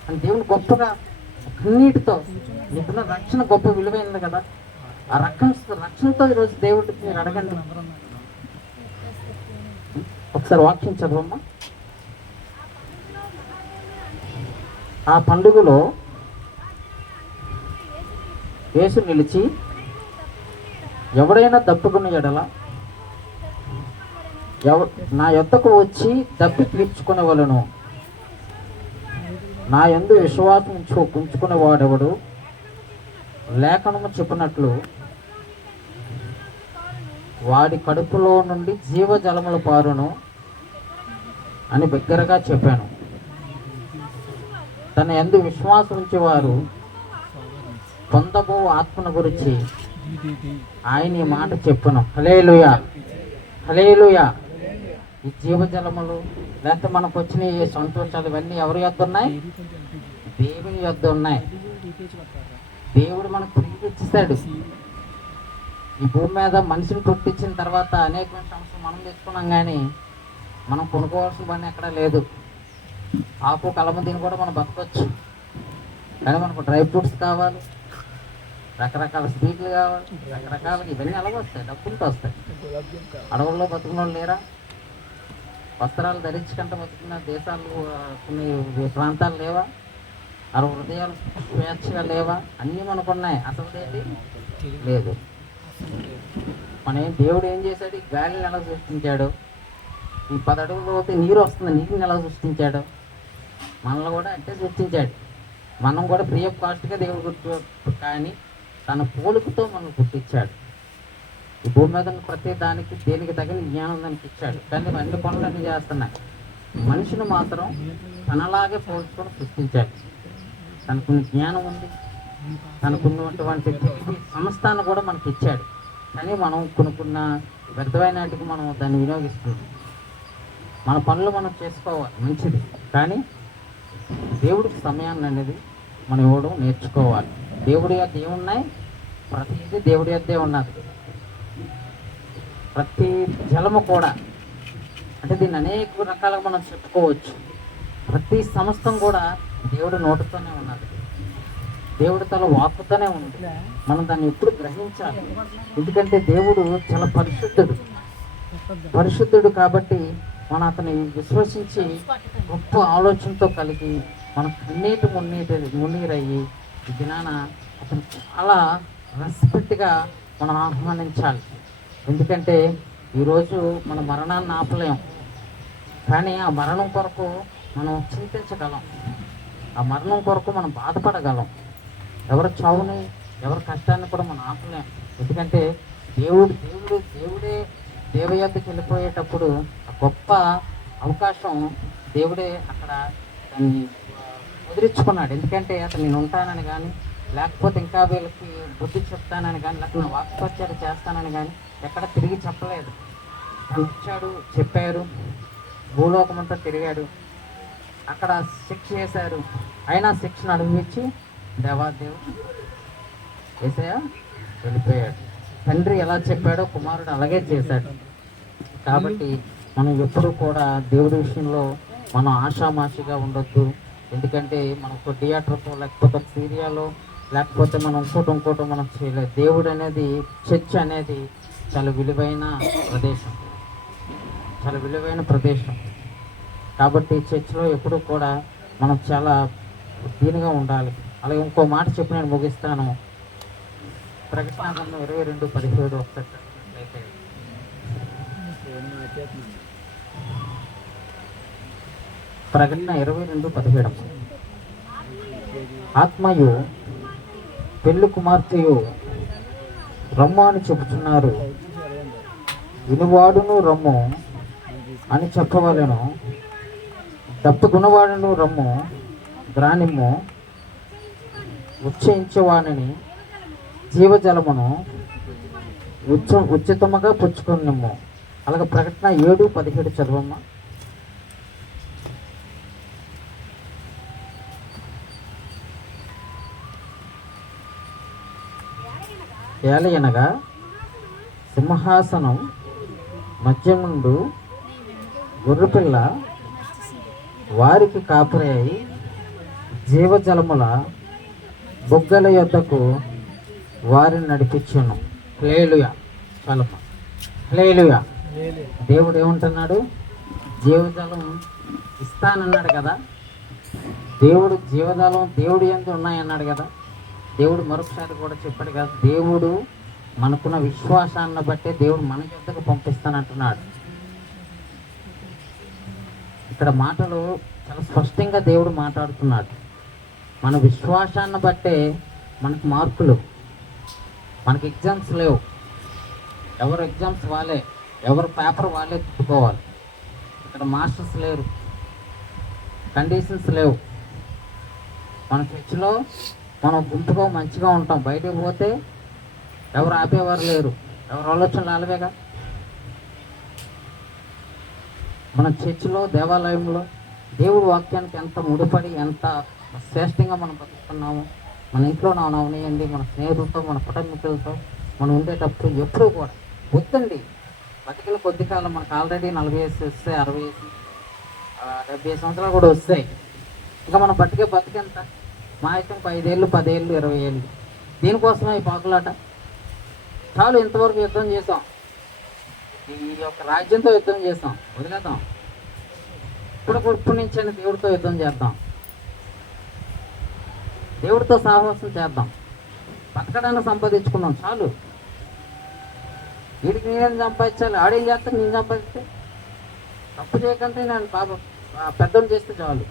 అని దేవుని గొప్పగా కన్నీటితో, నీకున్న రక్షణ గొప్ప విలువైంది కదా, ఆ రక్షణతో ఈరోజు దేవుడికి మీరు అడగండి. ఒకసారి వాక్యం చదవమ్మా. ఆ పండుగలో యేసు నిలిచి, ఎవడైనా దప్పుకున్న ఎడల నా యొద్దకు వచ్చి దప్పి తీర్చుకునేవలను, నా యందు విశ్వాసం ఉంచుకునేవాడెవడు లేఖనము చెప్పినట్లు వాడి కడుపులో నుండి జీవజలములు పారును అని బిగ్గరగా చెప్పాను. తన యందు విశ్వాసం ఉంచేవారు పొందబో ఆత్మను గురించి ఆయన ఈ మాట చెప్పును. హల్లెలూయా, హల్లెలూయా. ఈ జీవజలములు లేకపోతే మనకు వచ్చిన ఈ సంతోషాలు ఇవన్నీ ఎవరి యొద్ద ఉన్నాయి? దేవుని యొద్ద ఉన్నాయి. దేవుడు మనకు తిరిగి ఇచ్చిస్తాడు. ఈ భూమి మీద మనిషిని పుట్టించిన తర్వాత అనేకమైన సమస్యలు మనం తెచ్చుకున్నాం, కానీ మనం కొనుక్కోవాల్సిన పని ఎక్కడా లేదు. ఆకు కలమ దీన్ని కూడా మనం బతకొచ్చు, కానీ మనకు డ్రై ఫ్రూట్స్ కావాలి, రకరకాల స్వీట్లు కావాలి, రకరకాల ఇవన్నీ అలాగే వస్తాయి, డబ్బులతో వస్తాయి. అడవుల్లో బతుకున్న వాళ్ళు లేరా? వస్త్రాలు ధరించుకుంటూ బతుకున్న దేశాలు కొన్ని ప్రాంతాలు లేవా? అలా హృదయాలు స్వేచ్ఛగా లేవా? అన్నీ మనకున్నాయి. అసలు ఏంటి లేదు. దేవుడు ఏం చేశాడు? ఈ గాలిని ఎలా సృష్టించాడు? ఈ 10 అడుగులు పోతే నీరు వస్తుంది, నీటిని ఎలా సృష్టించాడు? మనల్ని కూడా అంటే సృష్టించాడు. మనం కూడా ఫ్రీ ఆఫ్ కాస్ట్గా దేవుడు గుర్తు, కానీ తన పోలికతో మనం గుర్తించాడు. ఈ భూమి మీద ఉన్న ప్రతి దానికి దేనికి తగిన జ్ఞానం దానికి ఇచ్చాడు, కానీ అన్ని పనులన్నీ చేస్తున్నాయి. మనిషిని మాత్రం తనలాగే పోల్చుకొని సృష్టించాడు. తనకున్న జ్ఞానం ఉంది, తనకున్నటువంటి సంస్థాన్ని కూడా మనకి ఇచ్చాడు, కానీ మనం కొనుక్కున్న వ్యర్థమైన వాటికి మనం దాన్ని వినియోగిస్తున్నాం. మన పనులు మనం చేసుకోవాలి, మంచిది, కానీ దేవుడికి సమయాన్ని అనేది మనం ఇవ్వడం నేర్చుకోవాలి. దేవుడి యొద్ద ఏమున్నాయి? ప్రతిదీ దేవుడి యొద్దే ఉన్నది. ప్రతి జలము కూడా, అంటే దీన్ని అనేక రకాలుగా మనం చెప్పుకోవచ్చు. ప్రతి సమస్తం కూడా దేవుడి నోటితోనే ఉన్నది, దేవుడి తల వాక్కుతోనే ఉంది. మనం దాన్ని ఎప్పుడు గ్రహించాలి. ఎందుకంటే దేవుడు చాలా పరిశుద్ధుడు కాబట్టి మనం అతన్ని విశ్వసించి గొప్ప ఆలోచనతో కలిగి మనం కన్నీటి మున్నీరయ్యి ఈ దినాన అతను చాలా రెస్పెక్ట్గా మనం ఆహ్వానించాలి. ఎందుకంటే ఈరోజు మన మరణాన్ని ఆపలేం, కానీ ఆ మరణం కొరకు మనం చింతించగలం, ఆ మరణం కొరకు మనం బాధపడగలం. ఎవరి చావుని, ఎవరి కష్టాన్ని కూడా మనం ఆపలేం. ఎందుకంటే దేవుడే దేవయద్దకి వెళ్ళిపోయేటప్పుడు ఆ గొప్ప అవకాశం దేవుడే అక్కడ దాన్ని వదిలించుకున్నాడు. ఎందుకంటే అతను నేను ఉంటానని కానీ, లేకపోతే ఇంకా వీళ్ళకి బుద్ధి చెప్తానని కానీ, లేకపోతే వాక్పరిచర్య చేస్తానని కానీ ఎక్కడ తిరిగి చెప్పలేదు. తను వచ్చాడు, చెప్పారు, భూలోకమంతా తిరిగాడు, అక్కడ శిక్ష చేశారు. అయినా శిక్షను అనుభవించి దేవాదేవుడు యేసయ్య వెళ్ళిపోయాడు. తండ్రి ఎలా చెప్పాడో కుమారుడు అలాగే చేశాడు. కాబట్టి మనం ఎప్పుడు కూడా దేవుడి విషయంలో మనం ఆషామాషిగా ఉండొద్దు. ఎందుకంటే మనం ఒక థియేటర్తో, లేకపోతే ఒక సీరియాలో, లేకపోతే మనం ఇంకోటి మనం చేయలేదు. దేవుడు అనేది, చర్చ్ అనేది చాలా విలువైన ప్రదేశం. కాబట్టి చర్చ్లో ఎప్పుడు కూడా మనం చాలా దీనిగా ఉండాలి. అలాగే ఇంకో మాట చెప్పి నేను ముగిస్తాను. ప్రకటన గ్రంథం 22:17 ఒకసారి చదివినట్లయితే, ప్రకటన 22:17 ఆత్మయు పెళ్లి కుమార్తెయు రమ్ము అని చెబుతున్నారు, వినువాడును రమ్ము అని చెప్పవలెను, తప్పుకున్నవాడును రమ్ము గ్రానిమ్ము, ఉచ్చయించేవాడిని జీవజలమును ఉచితముగా పుచ్చుకున్నాము. అలాగే ప్రకటన 7:17 చదవమ్మా. ఏలయనగా సింహాసనం మధ్యముండు గొర్రెపిల్ల వారికి కాపురి అయి జీవజలముల బొగ్గల యొద్దకు వారిని నడిపించును. హల్లెలూయా. చాలమ్మా. హల్లెలూయా. దేవుడు ఏమంటున్నాడు? జీవజలం ఇస్తానన్నాడు కదా. దేవుడు జీవజలం దేవుడు యందు ఉన్నాయన్నాడు కదా. దేవుడు మరొకసారి కూడా చెప్పాడు కదా, దేవుడు మనకున్న విశ్వాసాన్ని బట్టే దేవుడు మన యొద్దకు పంపిస్తానంటున్నాడు. ఇక్కడ మాటలు చాలా స్పష్టంగా దేవుడు మాట్లాడుతున్నాడు. మన విశ్వాసాన్ని బట్టే మనకు మార్కులు, మనకి ఎగ్జామ్స్ లేవు. ఎవరు ఎగ్జామ్స్ వాళ్ళే, ఎవరు పేపర్ వాళ్ళే తిట్టుకోవాలి. ఇక్కడ మాస్టర్స్ లేరు, కండిషన్స్ లేవు. మన చర్చిలో మనం గుంపుగా మంచిగా ఉంటాం, బయటకు పోతే ఎవరు ఆపేవారు లేరు, ఎవరు ఆలోచనలు ఆలవేగా. మన చర్చిలో, దేవాలయంలో దేవుడి వాక్యానికి ఎంత ముడిపడి, ఎంత శ్రేష్టంగా మనం బతుకుతున్నాము. మన ఇంట్లో అవనియండి, మన స్నేహితులతో, మన కుటుంబీకులతో మనం ఉండేటప్పుడు ఎప్పుడూ కూడా వద్దండి. బతికిన కొద్ది కాలం మనకు ఆల్రెడీ 40 ఏళ్ళు వస్తాయి, 60 ఏళ్ళు, 70 సంవత్సరాలు కూడా వస్తాయి. ఇంకా మనం బతికెంత? మా అయితే 5 ఏళ్ళు, 10 ఏళ్ళు, 20 ఏళ్ళు. దీనికోసమే ఈ పాకులాట. చాలు, ఇంతవరకు యుద్ధం చేసాం, ఈ యొక్క రాజ్యంతో యుద్ధం చేసాం, వదిలేద్దాం. ఇప్పుడు నుంచి దేవుడితో యుద్ధం చేద్దాం, దేవుడితో సాహసం చేద్దాం. బతకడానికి సంపాదించుకున్నాం, చాలు. వీడికి నేనేం సంపాదించాలి, ఆడేం చేస్తాను, నేను సంపాదిస్తే. తప్పు చేయకంటే నేను పెద్దోడు చేస్తే చాలు.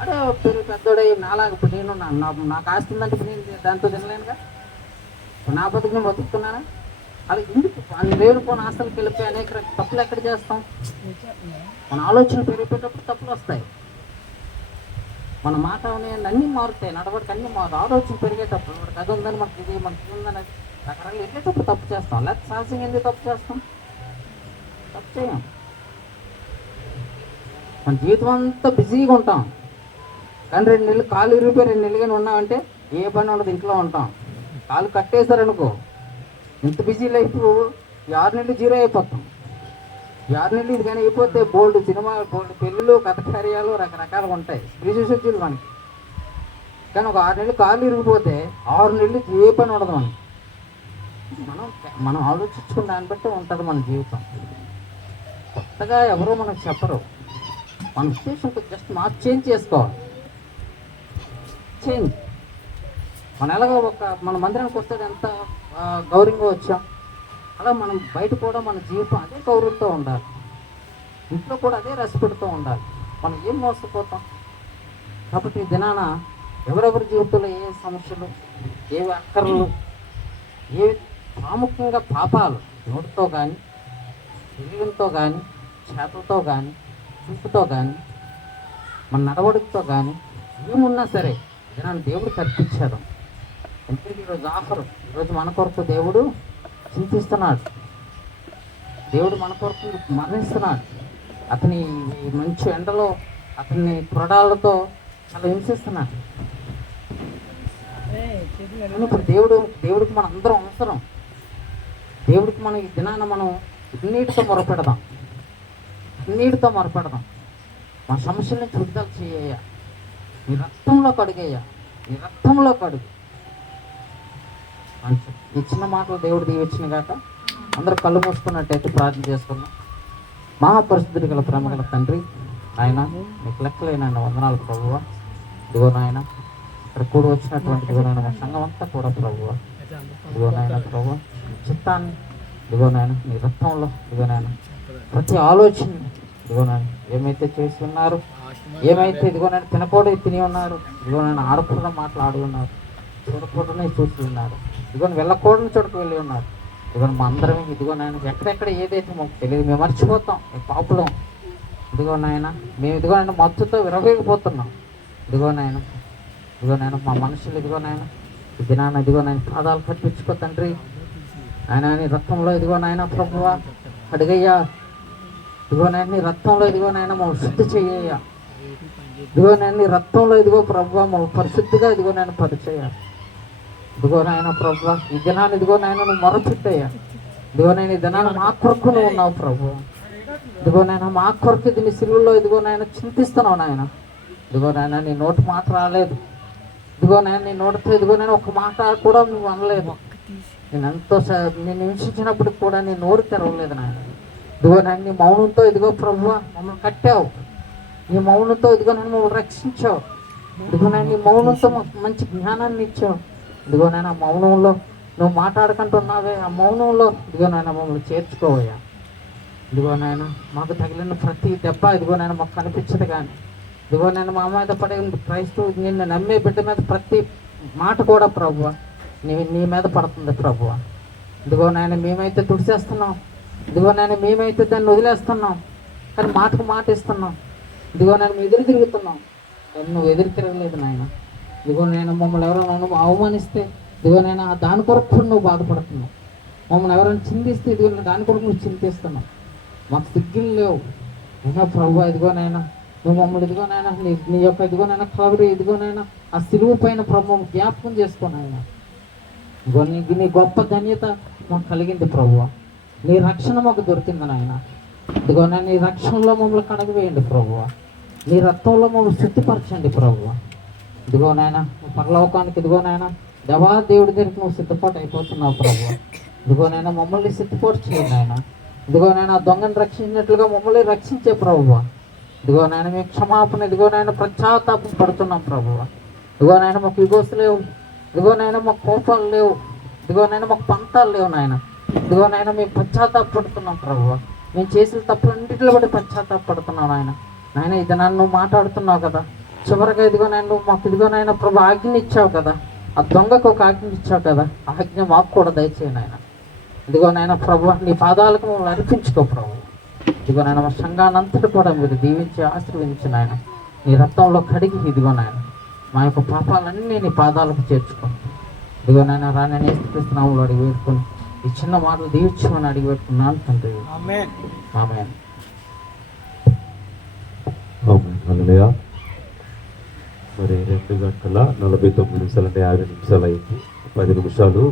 అడే పెద్దోడై నాలాగా ఇప్పుడు నేను నాకు ఆస్తి ఉందంటే ఇప్పుడు నేను దాంతో తినలేనుగా. నా బతుకు నేను బతుకుతున్నానా? అలా ఎందుకు లేనిపోయిన ఆస్తులకు వెళ్ళిపోయి అనేక తప్పులు ఎక్కడ చేస్తాం? మన ఆలోచన పెరిగిపోయేటప్పుడు తప్పులు వస్తాయి. మన మాట అన్నీ మారుతాయి, నడవడికి అన్నీ మారుతాయి. ఆలోచన పెరిగేటప్పుడు మనకి అది ఉందని, మనకి ఇది ఉందని రకరకాలు వెళ్ళేటప్పుడు తప్పు చేస్తాం. లేకపోతే సాహసం ఎందుకు తప్పు చేస్తాం? తప్పు చేయం. మన జీవితం అంతా బిజీగా ఉంటాం, కానీ 2 నెలలు కాలు ఇరిగిపోయి 2 నెలలుగానే ఉన్నామంటే ఏ పని ఉండదు, ఇంట్లో ఉంటాం. కాలు కట్టేశారనుకో, ఇంత బిజీ లైఫ్ 6 నెలలు జీరో అయిపోతాం. 6 నెలలు ఇది కానీ అయిపోతే బోల్డ్ సినిమా, బోల్డ్ పెళ్ళిళ్ళు, కథ కార్యాలు రకరకాలుగా ఉంటాయి, బిజీ షెడ్యూల్ మనకి. కానీ ఒక 6 నెలలు కాళ్ళు ఇరిగిపోతే 6 నెలలు ఏ పని ఉండదు మనకి. మనం ఆలోచించుకున్న దాన్ని బట్టి ఉంటుంది మన జీవితం. కొత్తగా ఎవరో మనకు చెప్పరు, మన ఉద్దేశం జస్ట్ చేంజ్ చేసుకోవాలి. చేంజ్. మనం ఎలాగో మన మందిరానికి వస్తే ఎంత గౌరవంగా వచ్చాం, అలా మనం బయట కూడా మన జీవితం అదే గౌరవంతో ఉండాలి, ఇంట్లో కూడా అదే రెస్పెక్ట్తో ఉండాలి. మనం ఏం మోసపోతాం? కాబట్టి ఈ దినాన ఎవరెవరి జీవితంలో ఏ సమస్యలు, ఏ అక్కర్లు, ఏ ప్రాముఖ్యంగా పాపాలు నోటితో కానీ, శరీరంతో కానీ, చేతులతో కానీ, చూపుతో కానీ, మన నడవడికతో కానీ ఏమున్నా సరే దినాన్ని దేవుడికి అర్పించేద్దాం. ఎందుకంటే ఈరోజు ఆఫర్, ఈరోజు మన కొరకు దేవుడు చింతిస్తున్నాడు, దేవుడు మన కొరకు మరణిస్తున్నాడు. అతని మంచి ఎండలో అతన్ని తొరడాలతో చాలా హింసిస్తున్నాడు. ఇప్పుడు దేవుడికి మన అందరం అవసరం. దేవుడికి మనం ఈ దినాన మనం ఇన్నిటితో మొరపెడదాం, ఇన్నిటితో మొరపెడదాం. మన సమస్యల్ని విడుదల చేయ్యా, నీ రక్తంలో కడుగయ్యా, నీ రక్తంలో కడుగు. ఈ చిన్న మాటలు దేవుడు దీవించిన కాక అందరూ కళ్ళు మూసుకున్నట్టయితే ప్రార్థన చేసుకున్నాం. మహాపరిశుద్ధుడి గల ప్రేమ గల తండ్రి, ఆయన మీకు లెక్కలేని వందనాలు ప్రభువా. ఇదిగో నాయన, ఇక్కడ కూడి వచ్చినటువంటి ఇదిగో నాయన మా సంఘం అంతా కూడా ప్రభువా, ఇదిగో నాయన ప్రభువా, చిత్తాన్ని ఇదిగో నాయన నీ రక్తంలో ఇదిగో నాయన ప్రతి ఆలోచన ఇదిగో నాయన ఏమైతే చేసి ఉన్నారు, ఏమైతే ఇదిగో నాయన తినకూడదు తిని ఉన్నారు, ఇదిగో నాయన ఆడకూడదు మాట్లాడి ఉన్నారు, చూడకూడదని చూసి ఉన్నారు, ఇదిగో వెళ్ళకూడని చోటుకు వెళ్ళి ఉన్నారు. ఇదిగో మా అందరం ఇదిగో నాయన ఎక్కడెక్కడ ఏదైతే మాకు తెలియదు, మేము మర్చిపోతాం ఈ పాపులం. ఇదిగో నాయన మేము ఇదిగో నాయన మత్తుతో విరవేగిపోతున్నాం. ఇదిగో నాయన, ఇదిగో నాయన మా మనుషులు ఇదిగో నాయన ఇది నాన్న ఇదిగో నాయన పాదాలు కట్టించుకో తండ్రి. ఆయన నీ రక్తంలో ఇదిగో నాయన ప్రభువా అడిగయ్యా, ఇదిగో నాయన నీ రక్తంలో ఇదిగో నాయన మమ్మల్ని శుద్ధి చెయ్యయ్యా. ఇదిగో నాయన నీ రక్తంలో ఇదిగో ప్రభువా మమ్మల్ని పరిశుద్ధిగా ఇదిగో నాయన పరిచయ్యా. ఇదిగో నాయన ప్రభువా ఈ దినాన్ని ఇదిగో నాయన నువ్వు మొరపెట్టయ్యా. ఇదిగో నాయన ఈ దినాన్ని మా కొరకు నువ్వు ఉన్నావు ప్రభువా. ఇదిగో నాయన మా కొరకు ఇది నీ సిలువలో ఇదిగో నాయన చింతిస్తున్నావు నాయన. ఇదిగో నాయన నీ నోటి మాట రాలేదు, ఇదిగో నాయన నీ నోటితో ఇదిగో నేను ఒక మాట కూడా నువ్వు అనలేదు. నేను ఎంతో నేను హింసించినప్పటికి కూడా నీ నోరు తెరవలేదు నాయన. ఇదిగో నాయన నీ మౌనంతో ఇదిగో ప్రభువా మమ్మల్ని కట్టావు, నీ మౌనంతో ఇదిగో నేను మమ్మల్ని రక్షించావు. ఇదిగో నాయన నీ మౌనంతో మంచి జ్ఞానాన్ని ఇచ్చావు. ఇదిగో నాయన మౌనంలో నువ్వు మాట్లాడుకుంటున్నావే, ఆ మౌనంలో ఇదిగో నాయన మమ్మల్ని చేర్చుకోవయ్యా. ఇదిగో నాయన మాకు తగిలిన ప్రతి దెబ్బ ఇదిగో నాయన మాకు కనిపించదు, కానీ ఇదిగో నేను మా మీద పడే క్రైస్తవు నిన్ను నమ్మే బిడ్డ మీద ప్రతి మాట కూడా ప్రభువా నీ మీద పడుతుంది ప్రభువా. ఇదిగో నాయన మేమైతే తుడిచేస్తున్నాం, ఇదిగో నాయన మేమైతే దాన్ని వదిలేస్తున్నాం, కానీ మాటకు మాట ఇస్తున్నాం. ఇదిగో నేను ఎదురు తిరుగుతున్నాం, కానీ నువ్వు ఎదురు తిరగలేదు నాయన. ఇదిగో నేను మమ్మల్ని ఎవరైనా అవమానిస్తే ఇదిగో నేను దాని కొరకు కూడా నువ్వు బాధపడుతున్నావు. మమ్మల్ని ఎవరైనా చింతిస్తే ఇదిగో దాని కొరకు నువ్వు చింతిస్తున్నావు. మాకు సిగ్గులు లేవు అయినా ప్రభు. ఇదిగోనైనా నువ్వు మమ్మల్ని ఇదిగోనైనా నీ యొక్క ఇదిగోనైనా కబరి ఇదిగోనైనా ఆ సిలువు పైన ప్రభు జ్ఞాపకం చేసుకోనైనా. ఇదిగో నీ గొప్ప ధన్యత మాకు కలిగింది ప్రభు. నీ రక్షణ మాకు దొరికింది నాయన. ఇదిగోనైనా నీ రక్షణలో మమ్మల్ని కడగవేయండి ప్రభు. నీ రక్తంలో మమ్మల్ని శుద్ధిపరచండి ప్రభు. ఇదిగోనైనా పరలోకానికి ఇదిగోనైనా దేవా దేవుడి దగ్గరికి నువ్వు సిద్ధపాటు అయిపోతున్నావు ప్రభు. ఇదిగోనైనా మమ్మల్ని సిద్ధపాటు చేయండి ఆయన. ఇదిగోనైనా దొంగను రక్షించినట్లుగా మమ్మల్ని రక్షించే ప్రభు. ఇదిగోనైనా మేము క్షమాపణ ఇదిగోనైనా పశ్చాత్తాపం పడుతున్నాం ప్రభు. ఇదిగోనైనా మాకు ఇగోస్ లేవు, ఇదిగోనైనా మాకు కోపాలు లేవు, ఇదిగోనైనా మాకు పంతాలు లేవు నాయన. ఇదిగోనైనా మేము పశ్చాత్తాప పడుతున్నాం ప్రభు. మేము చేసిన తప్పులన్నింటిలో బట్టి పశ్చాత్తాప పడుతున్నాం ఆయన. నాయన ఇది నన్ను మాట్లాడుతున్నావు కదా, చివరిగా ఇదిగోనైనా నువ్వు మాకు ఇదిగోనైనా ప్రభు ఆజ్ఞని ఇచ్చావు కదా, ఆ దొంగకు ఒక ఆజ్ఞ ఇచ్చావు కదా, ఆజ్ఞ మాకు కూడా దయచేయండి ఆయన. ఇదిగోనైనా ప్రభు నీ పాదాలకు మమ్మల్ని అర్పించుకో ప్రభు. ఇదిగోనైనా మా సంఘాన్ని అంతటి కూడా మీరు దీవించి ఆశీర్వదించిన ఆయన. నీ రక్తంలో కడిగి ఇదిగోనైనా మా యొక్క పాపాలన్నీ నీ పాదాలకు చేర్చుకో. ఇదిగోనైనా రాని నేర్చుకున్నాములు అడిగి పెట్టుకుని ఈ చిన్న మాటలు దీవించమని అడిగి పెట్టుకున్నాను తండ్రి. ఆమేన్. హల్లెలూయా. మరి 2:49 అంటే 50 నిమిషాలు అయింది. 10 నిమిషాలు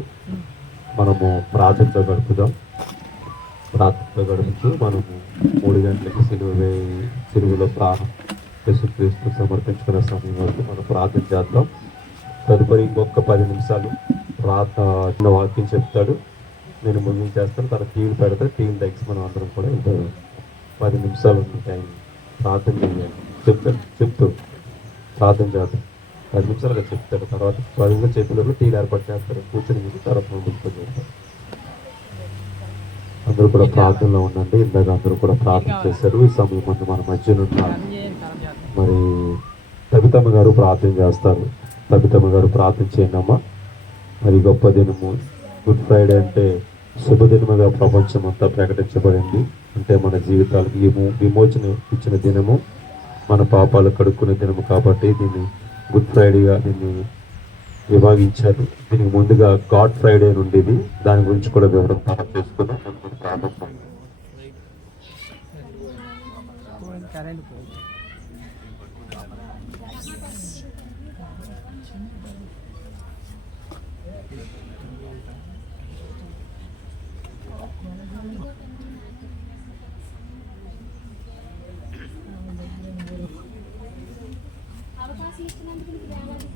మనము ప్రార్థనతో గడుపుదాం. ప్రార్థనతో గడుపుతూ మనము 3 గంటలకి సిలువలో ప్రాణం యేసుక్రీస్తు సమర్పించుకునే సమయం వరకు మనం ప్రార్థన చేద్దాం. తదుపరి ఇంకొక 10 నిమిషాలు ప్రార్థన వాక్యం చెప్తాడు, నేను ముగించేస్తాను. తన టీవీ పెడతా, టీవీ దగ్గర మనం అందరం కూడా 10 నిమిషాలు టైం ప్రార్థన చేయాలి. చెప్తూ ప్రార్థన చేద్దాం. 10 నిమిషాలుగా చెప్తాడు. తర్వాత 10 నిమిషాలు చేతులకు టీలు ఏర్పాటు చేస్తారు, కూర్చొని ముందు తర్వాత ముందుకొని చేస్తారు. అందరూ కూడా ప్రార్థనలో ఉండండి. ఇందాక అందరూ కూడా ప్రార్థన చేశారు. ఈ సమయం ముందు మన మధ్యన ఉన్నారు. మరి తబితమ్మ గారు ప్రార్థన చేస్తారు. తబితమ్మ గారు ప్రార్థన చేయండి అమ్మా. మరి గొప్ప దినము గుడ్ ఫ్రైడే అంటే శుభదినముగా ప్రపంచం అంతా ప్రకటించబడింది. అంటే మన జీవితాలకు విమోచన ఇచ్చిన దినము, మన పాపాలు కడుక్కునే దినము. కాబట్టి దీన్ని గుడ్ ఫ్రైడేగా దీన్ని విభాగించారు. దీనికి ముందుగా గాడ్ ఫ్రైడే నుండి దాని గురించి కూడా వివరం చేసుకున్నాం. అవకాశం ఇచ్చినందుకు నీకు ధన్యవాదాలు.